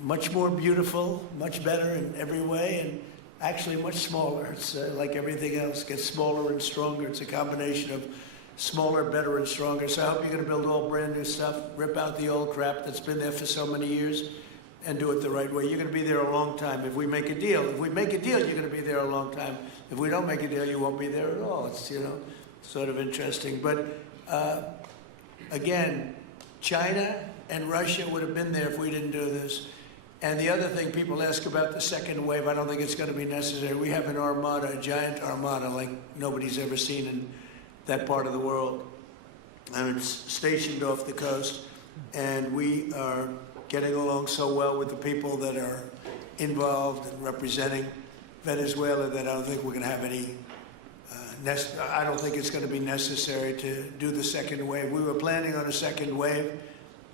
much more beautiful, much better in every way, and actually much smaller. It's like everything else, gets smaller and stronger. It's a combination of smaller, better, and stronger. So I hope you're going to build all brand new stuff, rip out the old crap that's been there for so many years, and do it the right way. You're going to be there a long time if we make a deal. If we make a deal, you're going to be there a long time. If we don't make a deal, you won't be there at all. It's, sort of interesting. But again, China and Russia would have been there if we didn't do this. And the other thing people ask about the second wave, I don't think it's going to be necessary. We have an armada, a giant armada like nobody's ever seen in that part of the world. And it's stationed off the coast. And we are getting along so well with the people that are involved in representing Venezuela that I don't think we're going to have any, I don't think it's going to be necessary to do the second wave. We were planning on a second wave,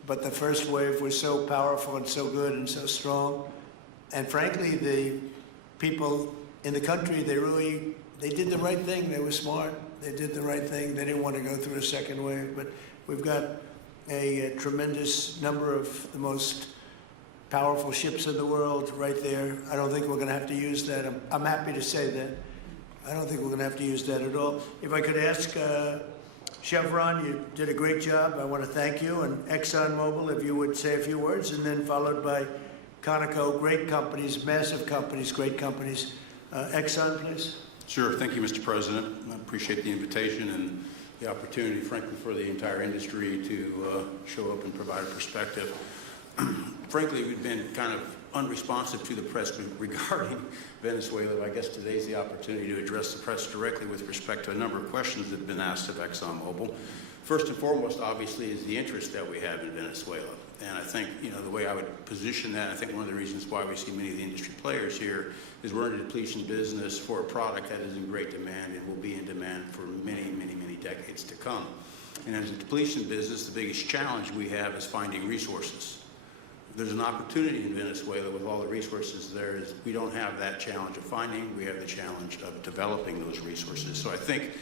but the first wave was so powerful and so good and so strong. And frankly, the people in the country, they did the right thing. They were smart. They did the right thing. They didn't want to go through a second wave. But we've got a tremendous number of the most powerful ships in the world right there. I don't think we're going to have to use that. I'm happy to say that. I don't think we're going to have to use that at all. If I could ask Chevron, you did a great job. I want to thank you. And ExxonMobil, if you would say a few words, and then followed by Conoco, great companies, massive companies, great companies. Exxon, please. Sure. Thank you, Mr. President. I appreciate the invitation and the opportunity, frankly, for the entire industry to show up and provide a perspective. frankly, we've been kind of unresponsive to the press regarding Venezuela. I guess today's the opportunity to address the press directly with respect to a number of questions that have been asked of ExxonMobil. First and foremost, obviously, is the interest that we have in Venezuela. And I think, the way I would position that, I think one of the reasons why we see many of the industry players here is we're in a depletion business for a product that is in great demand and will be in demand for many, many, many decades to come. And as a depletion business, the biggest challenge we have is finding resources. There's an opportunity in Venezuela with all the resources there is we don't have that challenge of finding, we have the challenge of developing those resources. So I think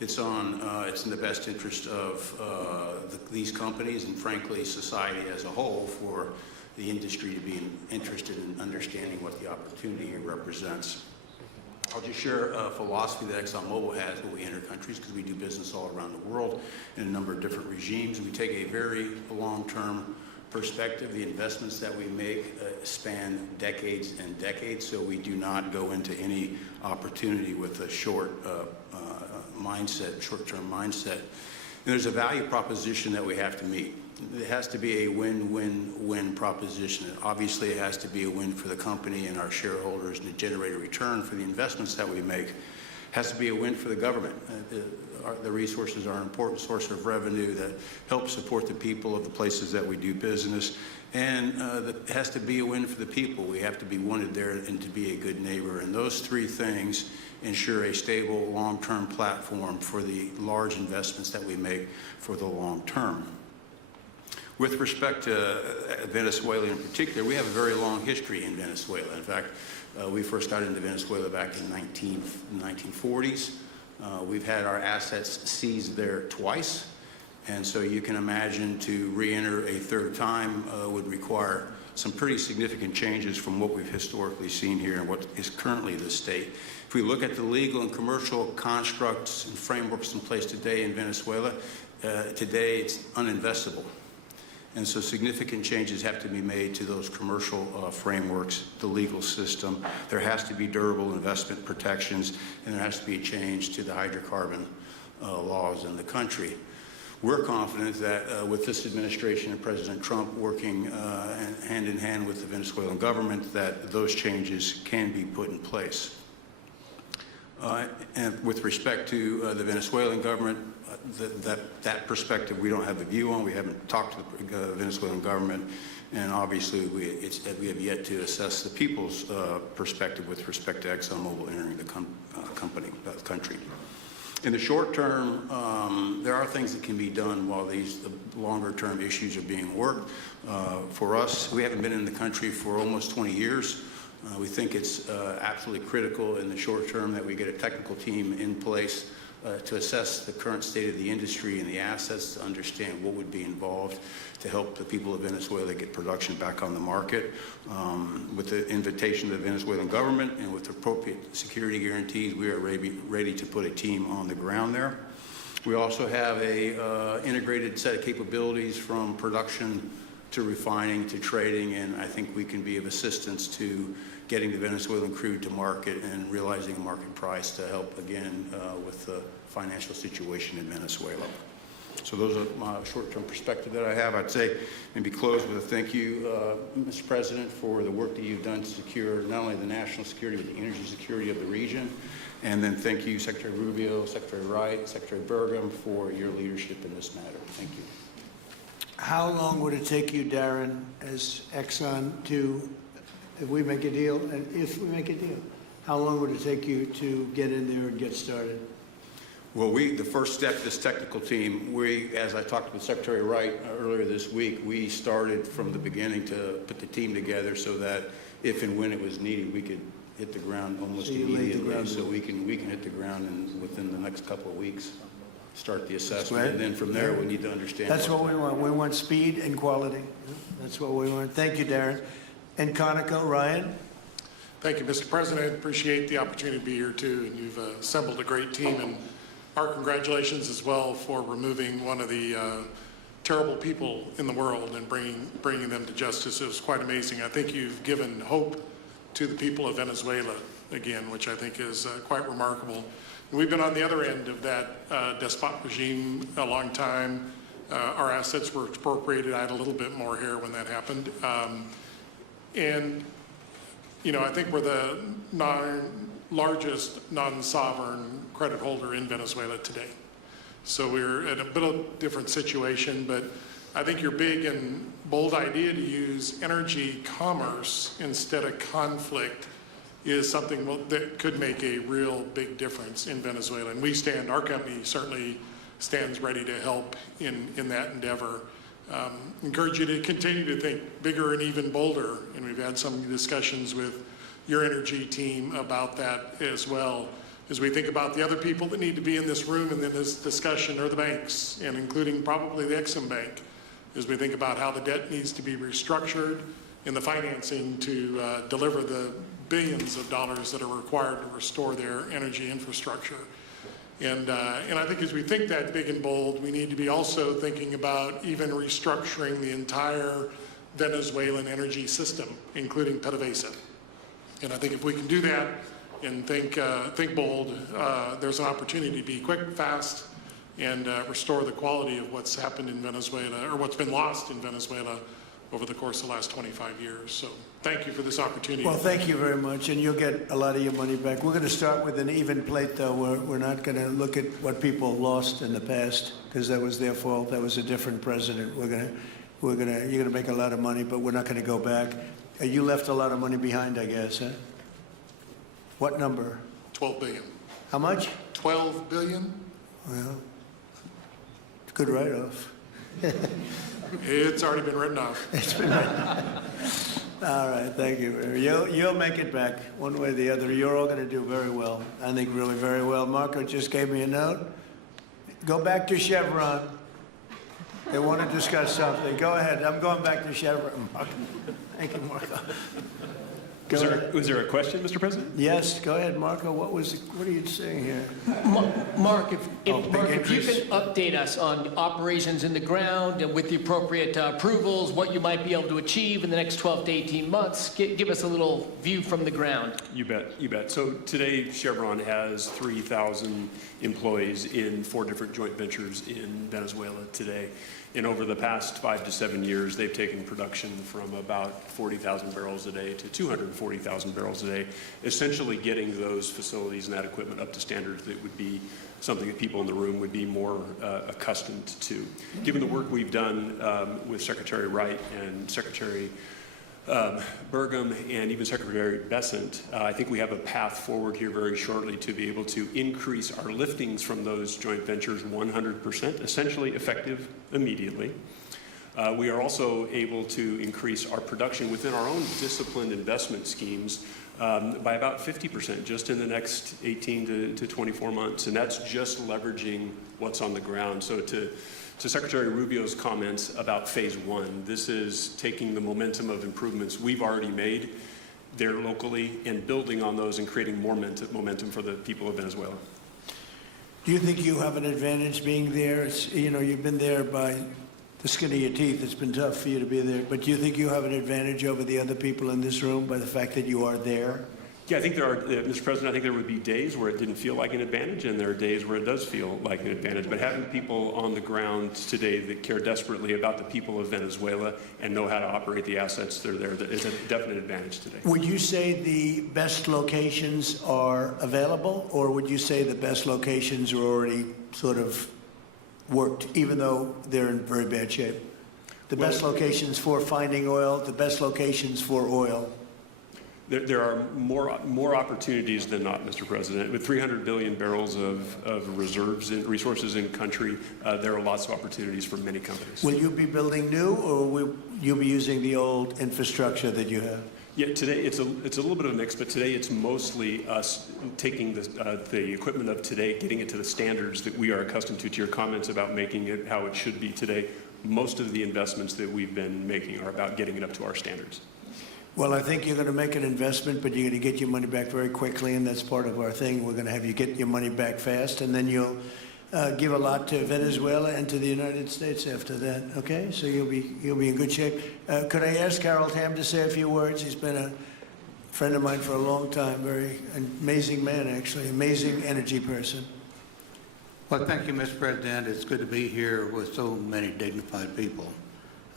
it's in the best interest of these companies and frankly society as a whole for the industry to be interested in understanding what the opportunity here represents. I'll just share a philosophy that ExxonMobil has when we enter countries, because we do business all around the world in a number of different regimes. We take a very long-term perspective. The investments that we make span decades and decades, so we do not go into any opportunity with a short-term mindset. And there's a value proposition that we have to meet. It has to be a win-win-win proposition. And obviously, it has to be a win for the company and our shareholders and to generate a return for the investments that we make. It has to be a win for the government. The resources are an important source of revenue that helps support the people of the places that we do business. And it has to be a win for the people. We have to be wanted there and to be a good neighbor. And those three things ensure a stable, long-term platform for the large investments that we make for the long term. With respect to Venezuela in particular, we have a very long history in Venezuela. In fact, we first got into Venezuela back in the 1940s. We've had our assets seized there twice. And so you can imagine to re-enter a third time would require some pretty significant changes from what we've historically seen here and what is currently the state. If we look at the legal and commercial constructs and frameworks in place today in Venezuela, today it's uninvestable. And so significant changes have to be made to those commercial frameworks, the legal system. There has to be durable investment protections, and there has to be a change to the hydrocarbon laws in the country. We're confident that with this administration and President Trump working hand in hand with the Venezuelan government, that those changes can be put in place. And with respect to the Venezuelan government, that perspective we don't have a view on. We haven't talked to the Venezuelan government, and obviously we have yet to assess the people's perspective with respect to ExxonMobil entering the country. In the short term, there are things that can be done while the longer-term issues are being worked. For us, we haven't been in the country for almost 20 years. We think it's absolutely critical in the short term that we get a technical team in place to assess the current state of the industry and the assets, to understand what would be involved to help the people of Venezuela get production back on the market. With the invitation of the Venezuelan government and with appropriate security guarantees, we are ready to put a team on the ground there. We also have a integrated set of capabilities from production to refining to trading, and I think we can be of assistance to getting the Venezuelan crude to market and realizing a market price to help, again, with the financial situation in Venezuela. So those are my short-term perspective that I have. I'd say maybe close with a thank you, Mr. President, for the work that you've done to secure not only the national security, but the energy security of the region. And then thank you, Secretary Rubio, Secretary Wright, Secretary Burgum, for your leadership in this matter. Thank you. How long would it take you, Darren, as Exxon if we make a deal, how long would it take you to get in there and get started? Well, the first step, this technical team, as I talked with Secretary Wright earlier this week, we started from the beginning to put the team together so that if and when it was needed, we could hit the ground almost immediately. So we can hit the ground within the next couple of weeks, start the assessment, and then from there we need to understand. That's what we want. We want speed and quality. That's what we want. Thank you, Darren. And Conoco, Ryan? Thank you, Mr. President. Appreciate the opportunity to be here too, and you've assembled a great team. And our congratulations as well for removing one of the terrible people in the world and bringing them to justice. It was quite amazing. I think you've given hope to the people of Venezuela again, which I think is quite remarkable. And we've been on the other end of that despot regime a long time. our assets were expropriated. I had a little bit more hair when that happened. And, you know, I think we're the largest non-sovereign credit holder in Venezuela today. So we're in a bit of a different situation, but I think your big and bold idea to use energy commerce instead of conflict is something that could make a real big difference in Venezuela. And our company certainly stands ready to help in that endeavor. Encourage you to continue to think bigger and even bolder. And we've had some discussions with your energy team about that as well. As we think about the other people that need to be in this room and in this discussion are the banks, and including probably the Exim Bank, as we think about how the debt needs to be restructured and the financing to deliver the billions of dollars that are required to restore their energy infrastructure. And I think as we think that big and bold, we need to be also thinking about even restructuring the entire Venezuelan energy system, including PDVSA. And I think if we can do that and think bold, there's an opportunity to be quick, fast, and restore the quality of what's happened in Venezuela, or what's been lost in Venezuela over the course of the last 25 years. So thank you for this opportunity. Well, thank you very much, and you'll get a lot of your money back. We're going to start with an even plate, though. We're not going to look at what people lost in the past, because that was their fault. That was a different president. You're going to make a lot of money, but we're not going to go back. You left a lot of money behind, I guess, huh? What number? 12 billion. How much? 12 billion? Well, it's a good write-off. It's already been written off. It's been written off. All right, thank you. You'll make it back one way or the other. You're all going to do very well. I think really very well. Marco just gave me a note. Go back to Chevron. They want to discuss something. Go ahead. I'm going back to Chevron. Thank you, Marco. Was there a question, Mr. President? Yes, go ahead, Marco. What are you saying here? Mark, if you increase. can update us on operations in the ground and with the appropriate approvals, what you might be able to achieve in the next 12 to 18 months, give us a little view from the ground. You bet, you bet. So today, Chevron has 3,000 employees in 4 different joint ventures in Venezuela today. And over the past 5 to 7 years, they've taken production from about 40,000 barrels a day to 240,000 barrels a day, essentially getting those facilities and that equipment up to standards that would be something that people in the room would be more accustomed to. Given the work we've done with Secretary Wright and Secretary Burgum and even Secretary Bessent, I think we have a path forward here very shortly to be able to increase our liftings from those joint ventures 100%, essentially effective immediately. We are also able to increase our production within our own disciplined investment schemes by about 50% just in the next 18 to 24 months, and that's just leveraging what's on the ground. So to Secretary Rubio's comments about phase 1, this is taking the momentum of improvements we've already made there locally and building on those and creating more momentum for the people of Venezuela. Do you think you have an advantage being there? You've been there by the skin of your teeth. It's been tough for you to be there. But do you think you have an advantage over the other people in this room by the fact that you are there? Yeah, I think there are, Mr. President, I think there would be days where it didn't feel like an advantage, and there are days where it does feel like an advantage. But having people on the ground today that care desperately about the people of Venezuela and know how to operate the assets that are there, that is a definite advantage today. Would you say the best locations are available, or would you say the best locations are already sort of worked, even though they're in very bad shape? The best locations for finding oil, the best locations for oil. There are more opportunities than not, Mr. President. With 300 billion barrels of reserves and resources in country, there are lots of opportunities for many companies. Will you be building new, or will you be using the old infrastructure that you have? Yeah, today it's a little bit of a mix, but today it's mostly us taking the equipment of today, getting it to the standards that we are accustomed to your comments about making it how it should be today. Most of the investments that we've been making are about getting it up to our standards. Well, I think you're going to make an investment, but you're going to get your money back very quickly, and that's part of our thing. We're going to have you get your money back fast, and then you'll give a lot to Venezuela and to the United States after that. Okay, so you'll be in good shape. Could I ask Harold Hamm to say a few words? He's been a friend of mine for a long time. Very amazing man, actually, amazing energy person. Well, thank you, Mr. President. It's good to be here with so many dignified people,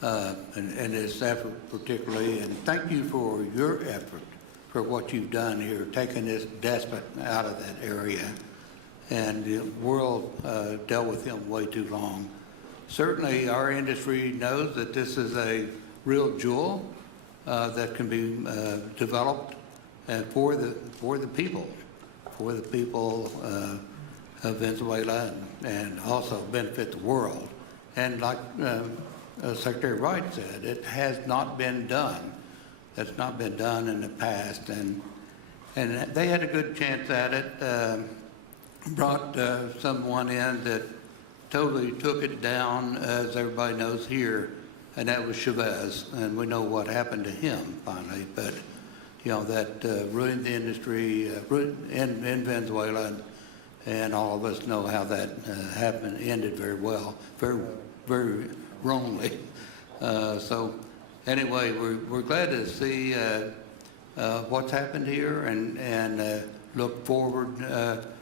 and this effort particularly. And thank you for your effort, for what you've done here, taking this despot out of that area. And the world dealt with him way too long. Certainly, our industry knows that this is a real jewel that can be developed for the people of Venezuela, and also benefit the world. And like Secretary Wright said, it has not been done. That's not been done in the past, and they had a good chance at it. Brought someone in that totally took it down, as everybody knows here, and that was Chavez, and we know what happened to him finally. But you know, that ruined the industry in Venezuela, and all of us know how that happened, ended very well, very wrongly. So anyway, we're glad to see what's happened here, and look forward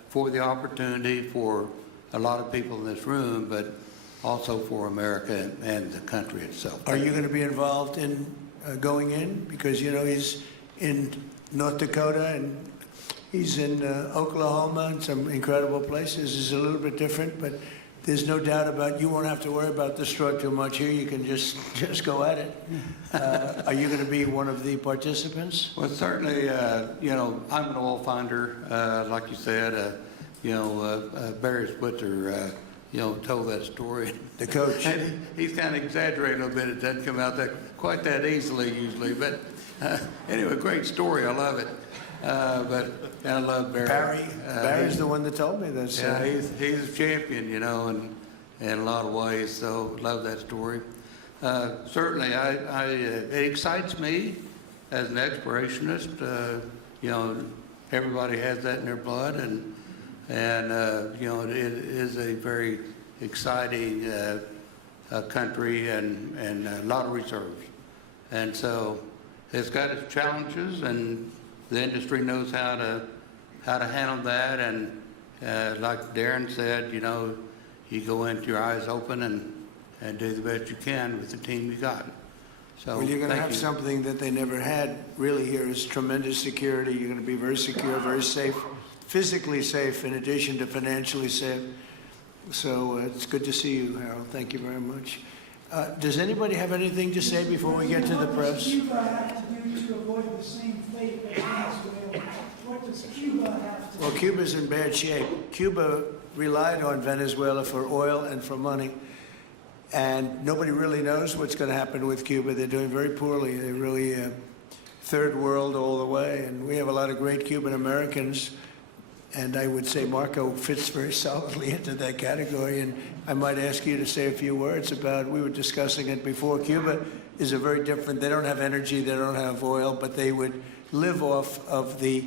for the opportunity for a lot of people in this room, but also for America and the country itself. Are you going to be involved in going in? Because, you know, he's in North Dakota and he's in Oklahoma and some incredible places. It's a little bit different, but there's no doubt about you won't have to worry about the straw too much here. You can just go at it. Are you going to be one of the participants? Well, certainly, you know, I'm an oil finder, like you said. You know, Barry Spitzer, you know, told that story. The coach. And he's kind of exaggerating a little bit. It doesn't come out quite that easily usually. But anyway, great story. I love it. But I love Barry. Barry's the one that told me this. Yeah, he's a champion, you know, in a lot of ways. So love that story. Certainly, it excites me as an explorationist. You know, everybody has that in their blood, and you know, it is a very exciting country and a lot of reserves. And so it's got its challenges, and the industry knows how to handle that. And like Darren said, you know, you go into your eyes open and do the best you can with the team you got. So Well, you're going to have something that they never had really here is tremendous security. You're going to be very secure, very safe, physically safe in addition to financially safe. So it's good to see you, Harold. Thank you very much. Does anybody have anything to say before we get to the press? What does Cuba have to do to avoid the same fate as Venezuela? What does Cuba have to do? Well, Cuba's in bad shape. Cuba relied on Venezuela for oil and for money. And nobody really knows what's going to happen with Cuba. They're doing very poorly. They're really third world all the way. And we have a lot of great Cuban Americans. And I would say Marco fits very solidly into that category. And I might ask you to say a few words about, we were discussing it before, Cuba is a very different, they don't have energy, they don't have oil, but they would live off of the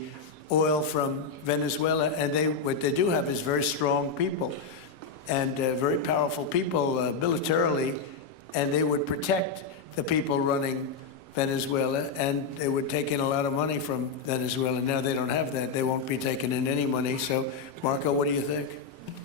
oil from Venezuela. And what they do have is very strong people and very powerful people militarily, and they would protect the people running Venezuela, and they would take in a lot of money from Venezuela. Now they don't have that. They won't be taking in any money. So, Marco, what do you think?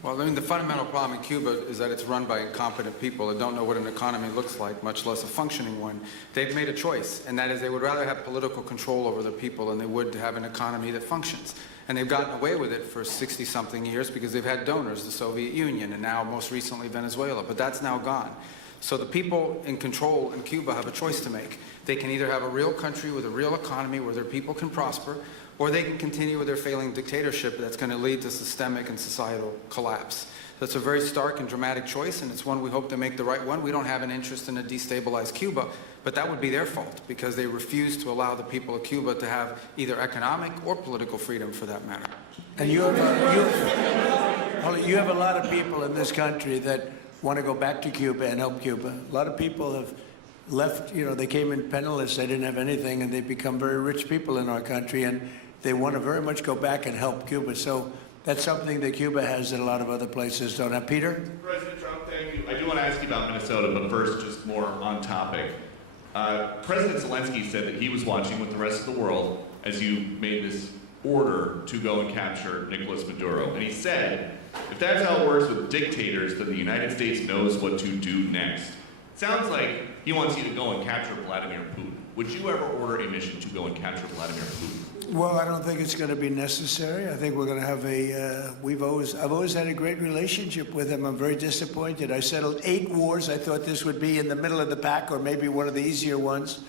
Well, I mean, the fundamental problem in Cuba is that it's run by incompetent people that don't know what an economy looks like, much less a functioning one. They've made a choice, and that is they would rather have political control over their people than they would have an economy that functions. And they've gotten away with it for 60-something years because they've had donors, the Soviet Union, and now most recently Venezuela. But that's now gone. So the people in control in Cuba have a choice to make. They can either have a real country with a real economy where their people can prosper, or they can continue with their failing dictatorship that's going to lead to systemic and societal collapse. That's a very stark and dramatic choice, and it's one we hope to make the right one. We don't have an interest in a destabilized Cuba, but that would be their fault because they refuse to allow the people of Cuba to have either economic or political freedom for that matter. And you have a lot of people in this country that want to go back to Cuba and help Cuba. A lot of people have left, you know, they came in penniless, they didn't have anything, and they've become very rich people in our country, and they want to very much go back and help Cuba. So that's something that Cuba has that a lot of other places don't have. Peter? President Trump, thank you. I do want to ask you about Minnesota, but first, just more on topic. President Zelensky said that he was watching with the rest of the world as you made this order to go and capture Nicolas Maduro. And he said If that's how it works with dictators, then the United States knows what to do next. Sounds like he wants you to go and capture Vladimir Putin. Would you ever order a mission to go and capture Vladimir Putin? Well, I don't think it's going to be necessary. I think we're going to have I've always had a great relationship with him. I'm very disappointed. I settled 8 wars. I thought this would be in the middle of the pack or maybe one of the easier ones.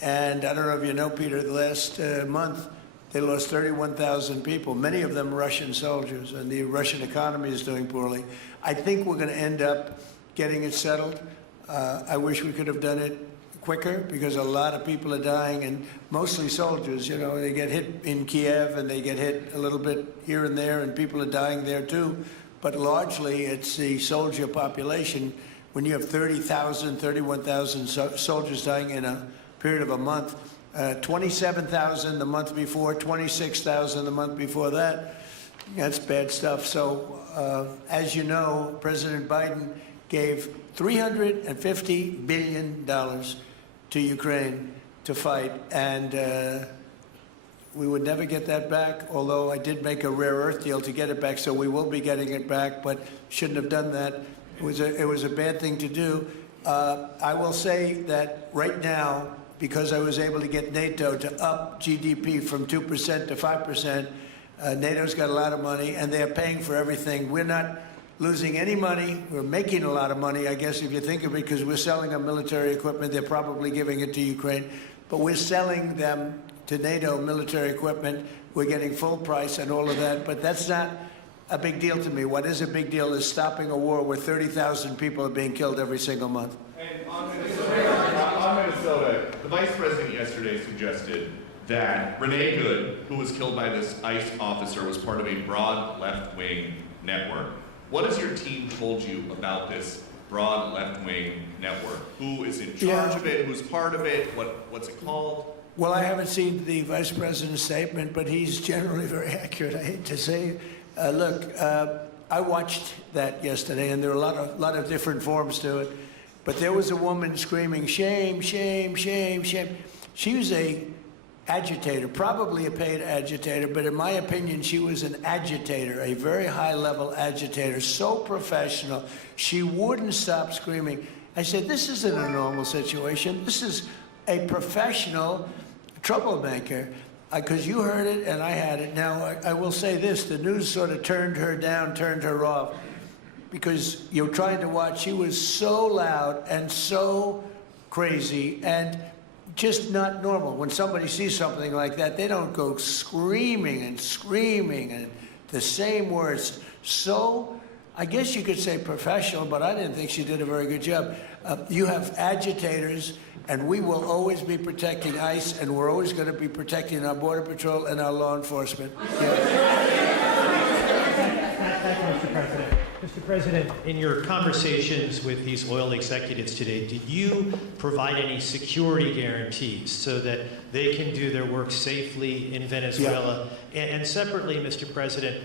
And I don't know if you know, Peter, the last month, they lost 31,000 people, many of them Russian soldiers, and the Russian economy is doing poorly. I think we're going to end up getting it settled. I wish we could have done it quicker because a lot of people are dying, and mostly soldiers. You know, they get hit in Kiev and they get hit a little bit here and there, and people are dying there too. But largely, it's the soldier population. When you have 30,000, 31,000 soldiers dying in a period of a month, 27,000 the month before, 26,000 the month before that. That's bad stuff. So, as you know, President Biden gave $350 billion to Ukraine to fight, and we would never get that back, although I did make a rare earth deal to get it back, so we will be getting it back, but shouldn't have done that. It was a bad thing to do. I will say that right now, because I was able to get NATO to up GDP from 2% to 5%. NATO's got a lot of money, and they're paying for everything. We're not losing any money. We're making a lot of money, I guess, if you think of it, because we're selling them military equipment. They're probably giving it to Ukraine. But we're selling them to NATO military equipment. We're getting full price and all of that. But that's not a big deal to me. What is a big deal is stopping a war where 30,000 people are being killed every single month. And on Minnesota, the vice president yesterday suggested that Renee Good, who was killed by this ICE officer, was part of a broad left-wing network. What has your team told you about this broad left-wing network? Who is in charge of it? Who's part of it? What's it called? Well, I haven't seen the vice president's statement, but he's generally very accurate. I hate to say, look, I watched that yesterday, and there are a lot of different forms to it. But there was a woman screaming, shame, shame, shame, shame. She was a agitator, probably a paid agitator, but in my opinion, she was an agitator, a very high-level agitator, so professional. She wouldn't stop screaming. I said, this isn't a normal situation. This is a professional troublemaker. Because you heard it and I had it. Now, I will say this, the news sort of turned her down, turned her off, because you're trying to watch. She was so loud and so crazy and just not normal. When somebody sees something like that, they don't go screaming and the same words. So, I guess you could say professional, but I didn't think she did a very good job. You have agitators, and we will always be protecting ICE, and we're always going to be protecting our Border Patrol and our law enforcement. Thank you, Mr. President. Mr. President, in your conversations with these oil executives today, did you provide any security guarantees so that they can do their work safely in Venezuela? Yeah. And separately, Mr. President,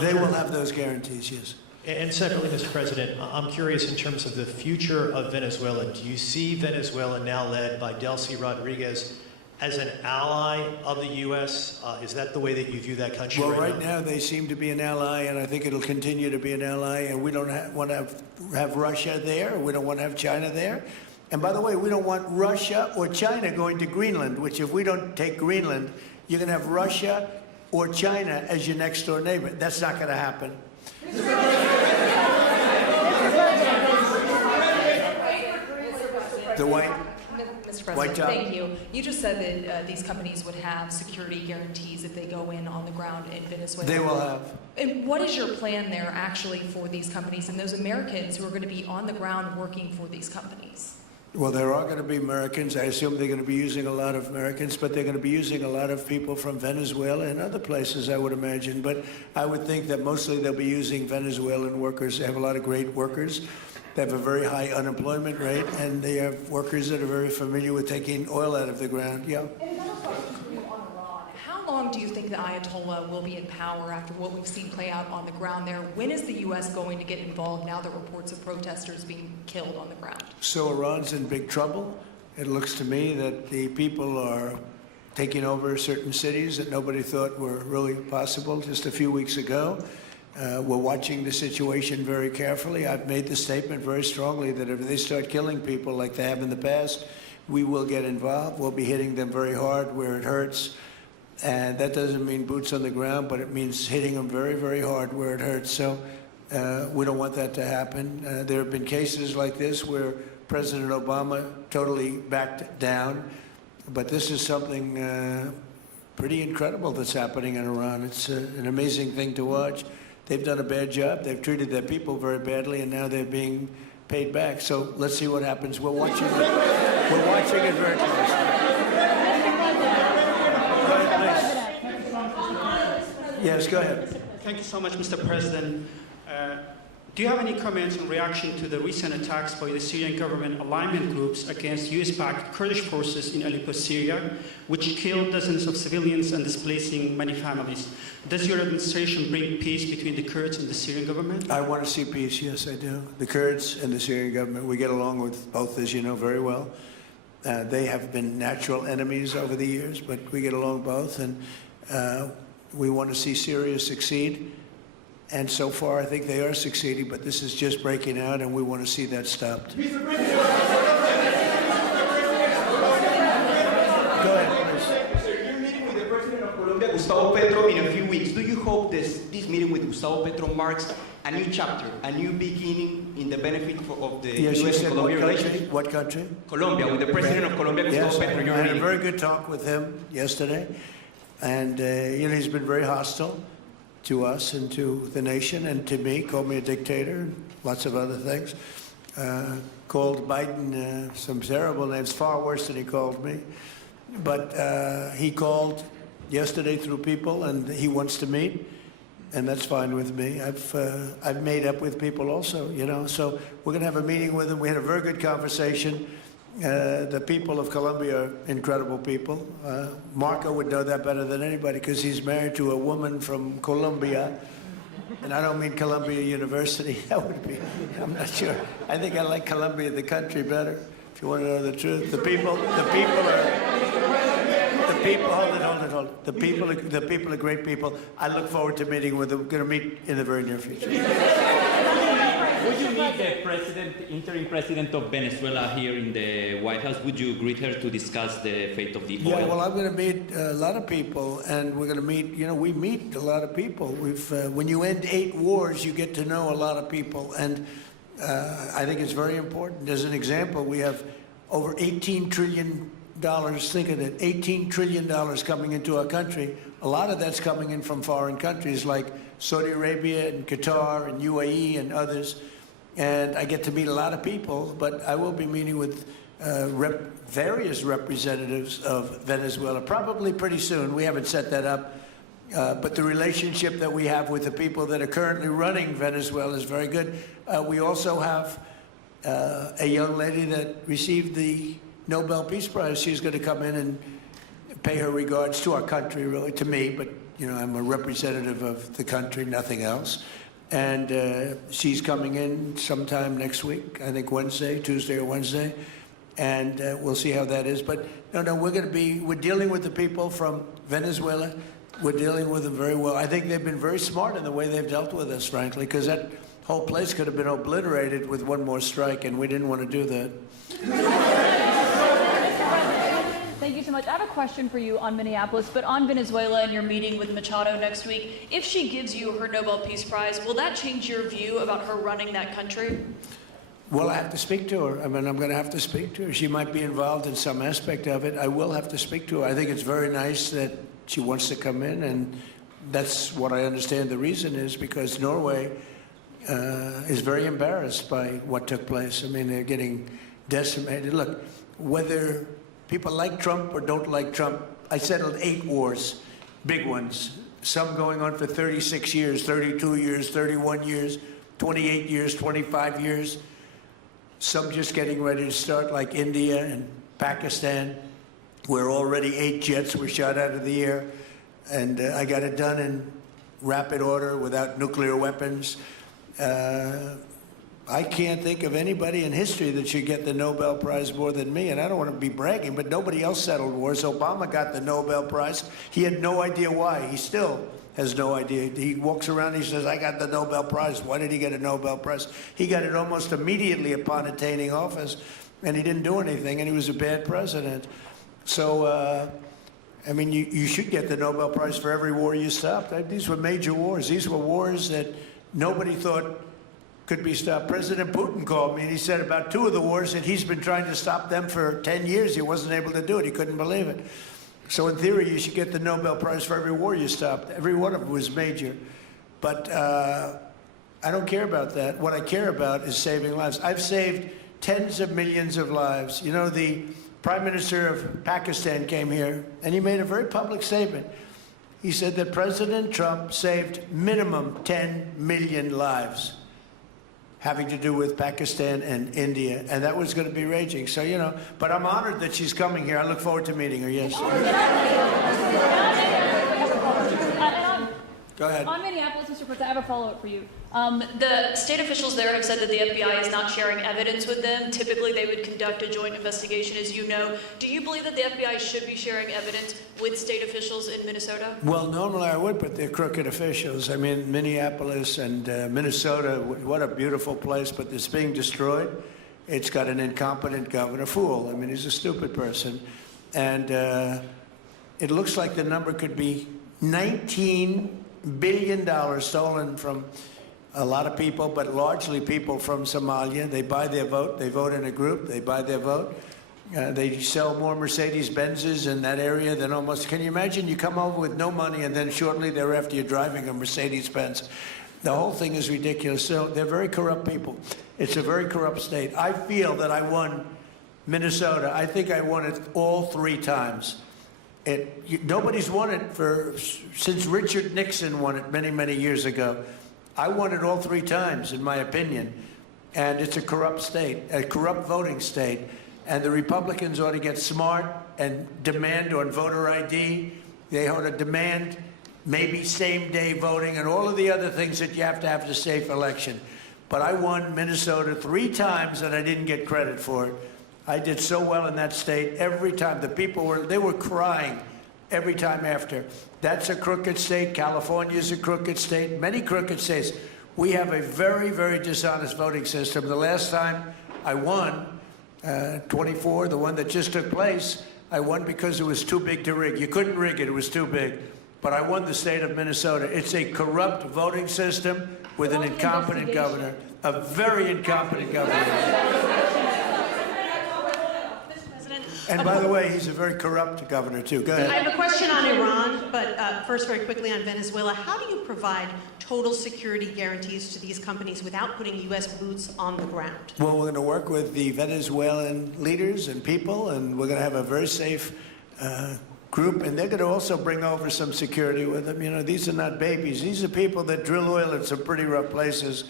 they will have those guarantees, yes. And separately, Mr. President, I'm curious in terms of the future of Venezuela. Do you see Venezuela now led by Delcy Rodriguez as an ally of the U.S.? Is that the way that you view that country right now? They seem to be an ally, and I think it'll continue to be an ally, and we don't want to have Russia there. We don't want to have China there. And by the way, we don't want Russia or China going to Greenland, which if we don't take Greenland, you're going to have Russia or China as your next door neighbor. That's not going to happen. The white. Mr. President, thank you. You just said that these companies would have security guarantees if they go in on the ground in Venezuela. They will have. And what is your plan there actually for these companies and those Americans who are going to be on the ground working for these companies? Well, there are going to be Americans. I assume they're going to be using a lot of Americans, but they're going to be using a lot of people from Venezuela and other places, I would imagine. But I would think that mostly they'll be using Venezuelan workers. They have a lot of great workers. They have a very high unemployment rate, and they have workers that are very familiar with taking oil out of the ground. Yeah. And another question for you on Iran. How long do you think the Ayatollah will be in power after what we've seen play out on the ground there? When is the U.S. going to get involved now that reports of protesters being killed on the ground? So Iran's in big trouble. It looks to me that the people are taking over certain cities that nobody thought were really possible just a few weeks ago. We're watching the situation very carefully. I've made the statement very strongly that if they start killing people like they have in the past, we will get involved. We'll be hitting them very hard where it hurts. And that doesn't mean boots on the ground, but it means hitting them very, very hard where it hurts. So we don't want that to happen. There have been cases like this where President Obama totally backed down. But this is something pretty incredible that's happening in Iran. It's an amazing thing to watch. They've done a bad job. They've treated their people very badly, and now they're being paid back. So let's see what happens. We're watching it. We're watching it very closely. Go ahead, please. Yes, go ahead. Thank you so much, Mr. President. Do you have any comments in reaction to the recent attacks by the Syrian government alignment groups against US-backed Kurdish forces in Aleppo, Syria, which killed dozens of civilians and displacing many families? Does your administration bring peace between the Kurds and the Syrian government? I want to see peace, yes, I do. The Kurds and the Syrian government, we get along with both, as you know, very well. They have been natural enemies over the years, but we get along both, and we want to see Syria succeed. And so far, I think they are succeeding, but this is just breaking out, and we want to see that stopped. Go ahead, please. Sir, you're meeting with the President of Colombia, Gustavo Petro, in a few weeks. Do you hope this meeting with Gustavo Petro marks a new chapter, a new beginning in the benefit of the U.S. and Colombia relationship? What country? Colombia, with the President of Colombia, Gustavo Petro. I had a very good talk with him yesterday, and he's been very hostile to us and to the nation and to me, called me a dictator, and lots of other things. Called Biden some terrible names, far worse than he called me. But he called yesterday through people, and he wants to meet, and that's fine with me. I've made up with people also, you know, so we're going to have a meeting with him. We had a very good conversation. The people of Colombia are incredible people. Marco would know that better than anybody because he's married to a woman from Colombia. And I don't mean Columbia University. That would be, I'm not sure. I think I like Colombia, the country, better, if you want to know the truth. The people hold it. The people are great people. I look forward to meeting with them. We're going to meet in the very near future. Would you meet the interim president of Venezuela here in the White House? Would you greet her to discuss the fate of the oil? Yeah, well, I'm going to meet a lot of people, and we're going to meet, you know, we meet a lot of people. When you end 8 wars, you get to know a lot of people, and I think it's very important. As an example, we have over $18 trillion, think of it, $18 trillion coming into our country. A lot of that's coming in from foreign countries like Saudi Arabia and Qatar and UAE and others. And I get to meet a lot of people, but I will be meeting with various representatives of Venezuela, probably pretty soon. We haven't set that up. But the relationship that we have with the people that are currently running Venezuela is very good. We also have a young lady that received the Nobel Peace Prize. She's going to come in and pay her regards to our country, really, to me, but you know, I'm a representative of the country, nothing else. And she's coming in sometime next week, I think Tuesday or Wednesday, and we'll see how that is. But no, we're dealing with the people from Venezuela. We're dealing with them very well. I think they've been very smart in the way they've dealt with us, frankly, because that whole place could have been obliterated with one more strike, and we didn't want to do that. Thank you so much. I have a question for you on Minneapolis, but on Venezuela and your meeting with Machado next week. If she gives you her Nobel Peace Prize, will that change your view about her running that country? Well, I have to speak to her. I mean, I'm going to have to speak to her. She might be involved in some aspect of it. I will have to speak to her. I think it's very nice that she wants to come in, and that's what I understand the reason is, because Norway is very embarrassed by what took place. I mean, they're getting decimated. Look, whether people like Trump or don't like Trump, I settled 8 wars, big ones, some going on for 36 years, 32 years, 31 years, 28 years, 25 years, some just getting ready to start, like India and Pakistan, where already 8 jets were shot out of the air, and I got it done in rapid order without nuclear weapons. I can't think of anybody in history that should get the Nobel Prize more than me, and I don't want to be bragging, but nobody else settled wars. Obama got the Nobel Prize. He had no idea why. He still has no idea. He walks around, he says, I got the Nobel Prize. Why did he get a Nobel Prize? He got it almost immediately upon attaining office, and he didn't do anything, and he was a bad president. So, I mean, you should get the Nobel Prize for every war you stopped. These were major wars. These were wars that nobody thought could be stopped. President Putin called me, and he said about 2 of the wars that he's been trying to stop them for 10 years. He wasn't able to do it. He couldn't believe it. So in theory, you should get the Nobel Prize for every war you stopped. Every one of them was major. But I don't care about that. What I care about is saving lives. I've saved tens of millions of lives. You know, the Prime Minister of Pakistan came here, and he made a very public statement. He said that President Trump saved minimum 10 million lives having to do with Pakistan and India, and that was going to be raging. So, you know, but I'm honored that she's coming here. I look forward to meeting her, yes. Go ahead. On Minneapolis, Mr. President, I have a follow-up for you. The state officials there have said that the FBI is not sharing evidence with them. Typically, they would conduct a joint investigation, as you know. Do you believe that the FBI should be sharing evidence with state officials in Minnesota? Well, normally I would, but they're crooked officials. I mean, Minneapolis and Minnesota, what a beautiful place, but it's being destroyed. It's got an incompetent governor, fool. I mean, he's a stupid person. And it looks like the number could be $19 billion stolen from a lot of people, but largely people from Somalia. They buy their vote. They vote in a group. They buy their vote. They sell more Mercedes-Benzes in that area than almost... Can you imagine you come over with no money and then shortly thereafter you're driving a Mercedes-Benz? The whole thing is ridiculous. So they're very corrupt people. It's a very corrupt state. I feel that I won Minnesota. I think I won it all 3 times. Nobody's won it since Richard Nixon won it many, many years ago. I won it all 3 times, in my opinion. And it's a corrupt state, a corrupt voting state. And the Republicans ought to get smart and demand on voter ID. They ought to demand maybe same-day voting and all of the other things that you have to have a safe election. But I won Minnesota 3 times and I didn't get credit for it. I did so well in that state every time. The people were crying every time after. That's a crooked state. California is a crooked state. Many crooked states. We have a very, very dishonest voting system. The last time I won, 24, the one that just took place, I won because it was too big to rig. You couldn't rig it. It was too big. But I won the state of Minnesota. It's a corrupt voting system with an incompetent governor, a very incompetent governor. And by the way, he's a very corrupt governor, too. Go ahead. I have a question on Iran, but first, very quickly on Venezuela. How do you provide total security guarantees to these companies without putting U.S. boots on the ground? Well, we're going to work with the Venezuelan leaders and people, and we're going to have a very safe group, and they're going to also bring over some security with them. You know, these are not babies. These are people that drill oil at some pretty rough places.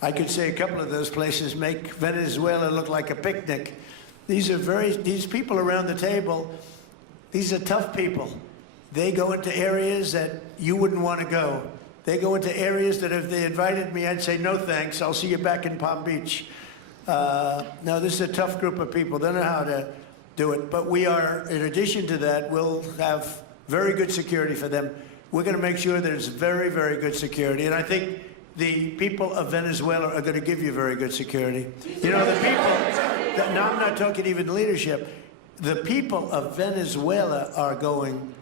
I could say a couple of those places make Venezuela look like a picnic. These people around the table, these are tough people. They go into areas that you wouldn't want to go. They go into areas that if they invited me, I'd say, no thanks, I'll see you back in Palm Beach. No, this is a tough group of people. They know how to do it. But we are, in addition to that, we'll have very good security for them. We're going to make sure that it's very, very good security. And I think the people of Venezuela are going to give you very good security. You know, the people... Now, I'm not talking even leadership. The people of Venezuela are going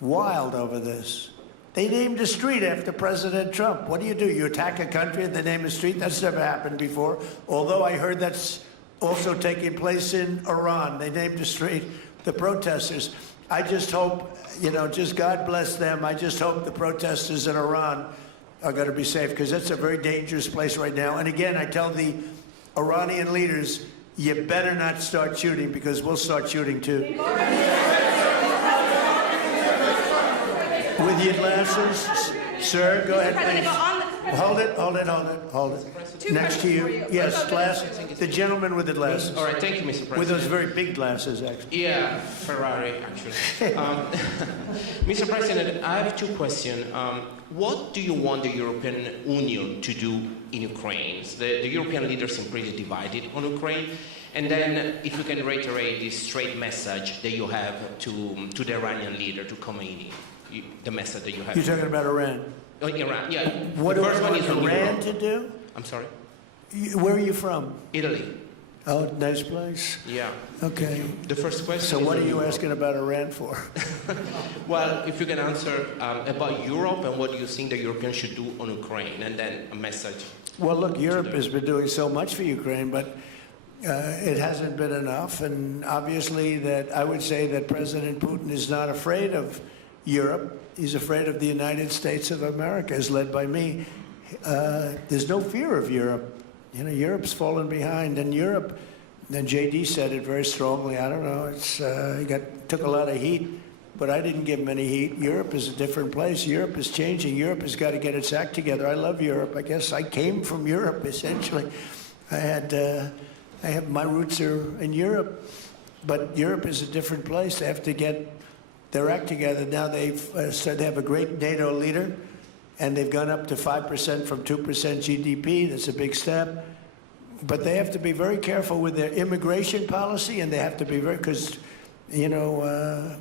wild over this. They named a street after President Trump. What do? You attack a country and they name a street? That's never happened before. Although I heard that's also taking place in Iran. They named a street, the protesters. I just hope, you know, just God bless them. I just hope the protesters in Iran are going to be safe, because that's a very dangerous place right now. And again, I tell the Iranian leaders, you better not start shooting, because we'll start shooting too. With your glasses, sir, go ahead, please. Hold it. Next to you. Yes, glasses. The gentleman with the glasses. All right, thank you, Mr. President. With those very big glasses, actually. Yeah, Ferrari, actually. Mr. President, I have 2 questions. What do you want the European Union to do in Ukraine? The European leaders seem pretty divided on Ukraine. And then, if you can reiterate this straight message that you have to the Iranian leader, to Khomeini. the message that you have? You're talking about Iran? Oh, Iran, yeah. What The do first I one want is on Iran Europe. to do? I'm sorry? Where are you from? Italy. Oh, nice place. Yeah. Okay. The first question So is what on are you Europe. asking about Iran for? Well, if you can answer about Europe and what you think the Europeans should do on Ukraine, and then a message. Well, look, Europe has been doing so much for Ukraine, but it hasn't been enough. And obviously that I would say that President Putin is not afraid of Europe. He's afraid of the United States of America, as led by me. There's no fear of Europe. You know, Europe's fallen behind, and Europe, and JD said it very strongly, I don't know, it's, he took a lot of heat, but I didn't give him any heat. Europe is a different place. Europe is changing. Europe has got to get its act together. I love Europe. I guess I came from Europe, essentially. I have, my roots are in Europe, but Europe is a different place. They have to get their act together. Now they've said they have a great NATO leader, and they've gone up to 5% from 2% GDP. That's a big step. But they have to be very careful with their immigration policy, and they have to be very, because, you know,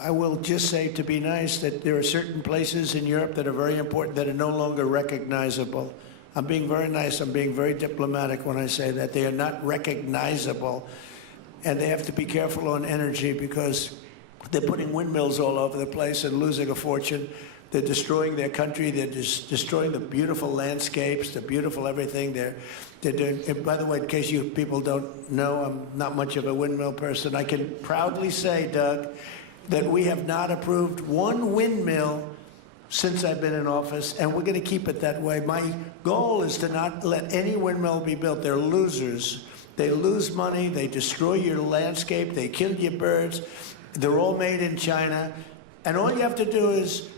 I will just say, to be nice, that there are certain places in Europe that are very important that are no longer recognizable. I'm being very nice. I'm being very diplomatic when I say that. They are not recognizable. And they have to be careful on energy because they're putting windmills all over the place and losing a fortune. They're destroying their country. They're destroying the beautiful landscapes, the beautiful everything. They're doing, and by the way, in case you people don't know, I'm not much of a windmill person. I can proudly say, Doug, that we have not approved one windmill since I've been in office, and we're going to keep it that way. My goal is to not let any windmill be built. They're losers. They lose money. They destroy your landscape. They kill your birds. They're all made in China. And all you have to do is,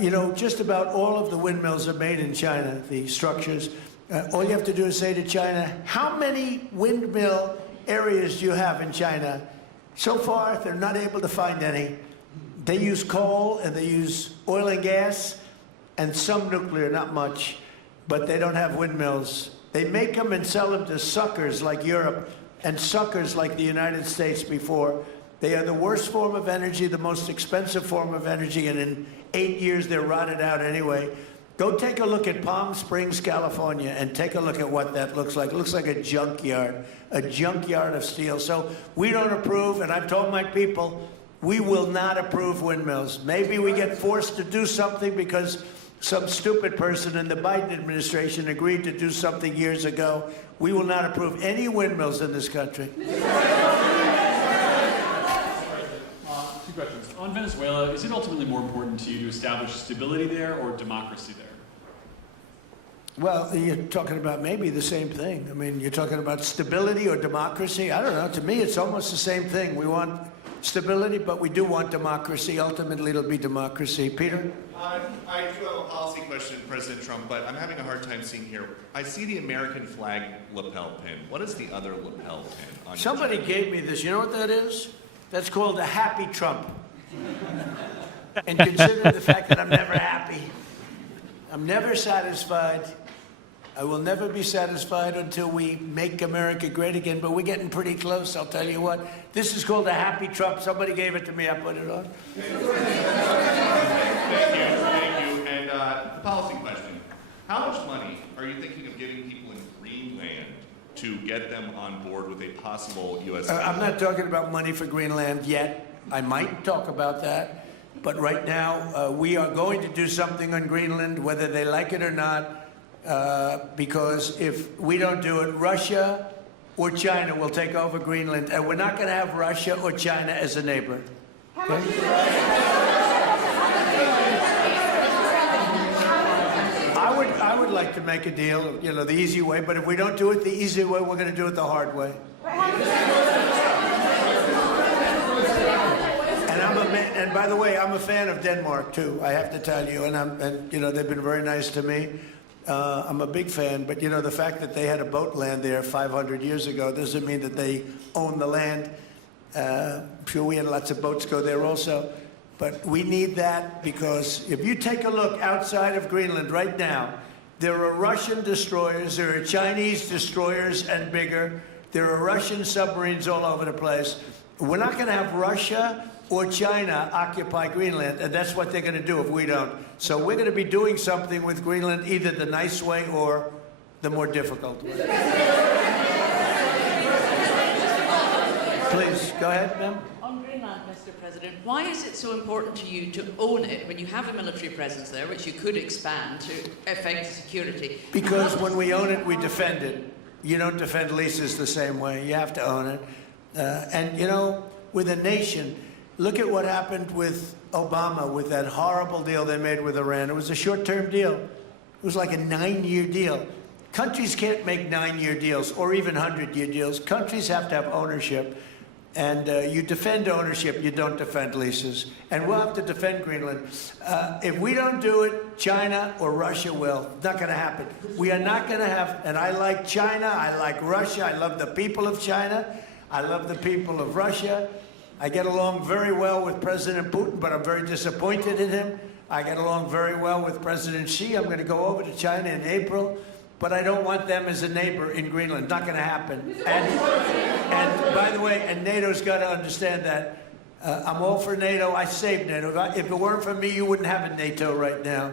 you know, just about all of the windmills are made in China, the structures. All you have to do is say to China, how many windmill areas do you have in China? So far, they're not able to find any. They use coal and they use oil and gas and some nuclear, not much, but they don't have windmills. They make them and sell them to suckers like Europe and suckers like the United States before. They are the worst form of energy, the most expensive form of energy, and in 8 years they're rotted out anyway. Go take a look at Palm Springs, California, and take a look at what that looks like. It looks like a junkyard of steel. So we don't approve, and I've told my people, we will not approve windmills. Maybe we get forced to do something because some stupid person in the Biden administration agreed to do something years ago. We will not approve any windmills in this country. Two questions. On Venezuela, is it ultimately more important to you to establish stability there or democracy there? Well, you're talking about maybe the same thing. I mean, you're talking about stability or democracy. I don't know. To me, it's almost the same thing. We want stability, but we do want democracy. Ultimately, it'll be democracy. Peter? I do have a policy question, President Trump, but I'm having a hard time seeing here. I see the American flag lapel pin. What is the other lapel pin on Somebody your gave me this. You know what that is? That's called a happy Trump. And consider the fact that I'm never happy. I'm never satisfied. I will never be satisfied until we make America great again, but we're getting pretty close, I'll tell you what. This is called a happy Trump. Somebody gave it to me, I put it on. Thank you. And the policy question. How much money are you thinking of giving people in Greenland to get them on board with a possible U.S. I'm not talking about money for Greenland yet. I might talk about that. But right now, we are going to do something on Greenland, whether they like it or not, because if we don't do it, Russia or China will take over Greenland, and we're not going to have Russia or China as a neighbor. Okay? I would like to make a deal, you know, the easy way, but if we don't do it the easy way, we're going to do it the hard way. And by the way, I'm a fan of Denmark too. I have to tell you, and you know, they've been very nice to me. I'm a big fan, but you know, the fact that they had a boat land there 500 years ago doesn't mean that they own the land. I'm sure we had lots of boats go there also, but we need that because if you take a look outside of Greenland right now, there are Russian destroyers, there are Chinese destroyers and bigger, there are Russian submarines all over the place. We're not going to have Russia or China occupy Greenland, and that's what they're going to do if we don't. So we're going to be doing something with Greenland, either the nice way or the more difficult way. Please, go ahead, ma'am. On Greenland, Mr. President, why is it so important to you to own it when you have a military presence there, which you could expand to affect security? Because when we own it, we defend it. You don't defend leases the same way. You have to own it. And, you know, with a nation, look at what happened with Obama, with that horrible deal they made with Iran. It was a short-term deal. It was like a 9-year deal. Countries can't make 9-year deals or even 100-year deals. Countries have to have ownership. And you defend ownership, you don't defend leases. And we'll have to defend Greenland. If we don't do it, China or Russia will. It's not going to happen. We are not going to have, and I like China, I like Russia, I love the people of China, I love the people of Russia. I get along very well with President Putin, but I'm very disappointed in him. I get along very well with President Xi. I'm going to go over to China in April. But I don't want them as a neighbor in Greenland. Not going to happen. And by the way, and NATO's got to understand that. I'm all for NATO. I saved NATO. If it weren't for me, you wouldn't have a NATO right now.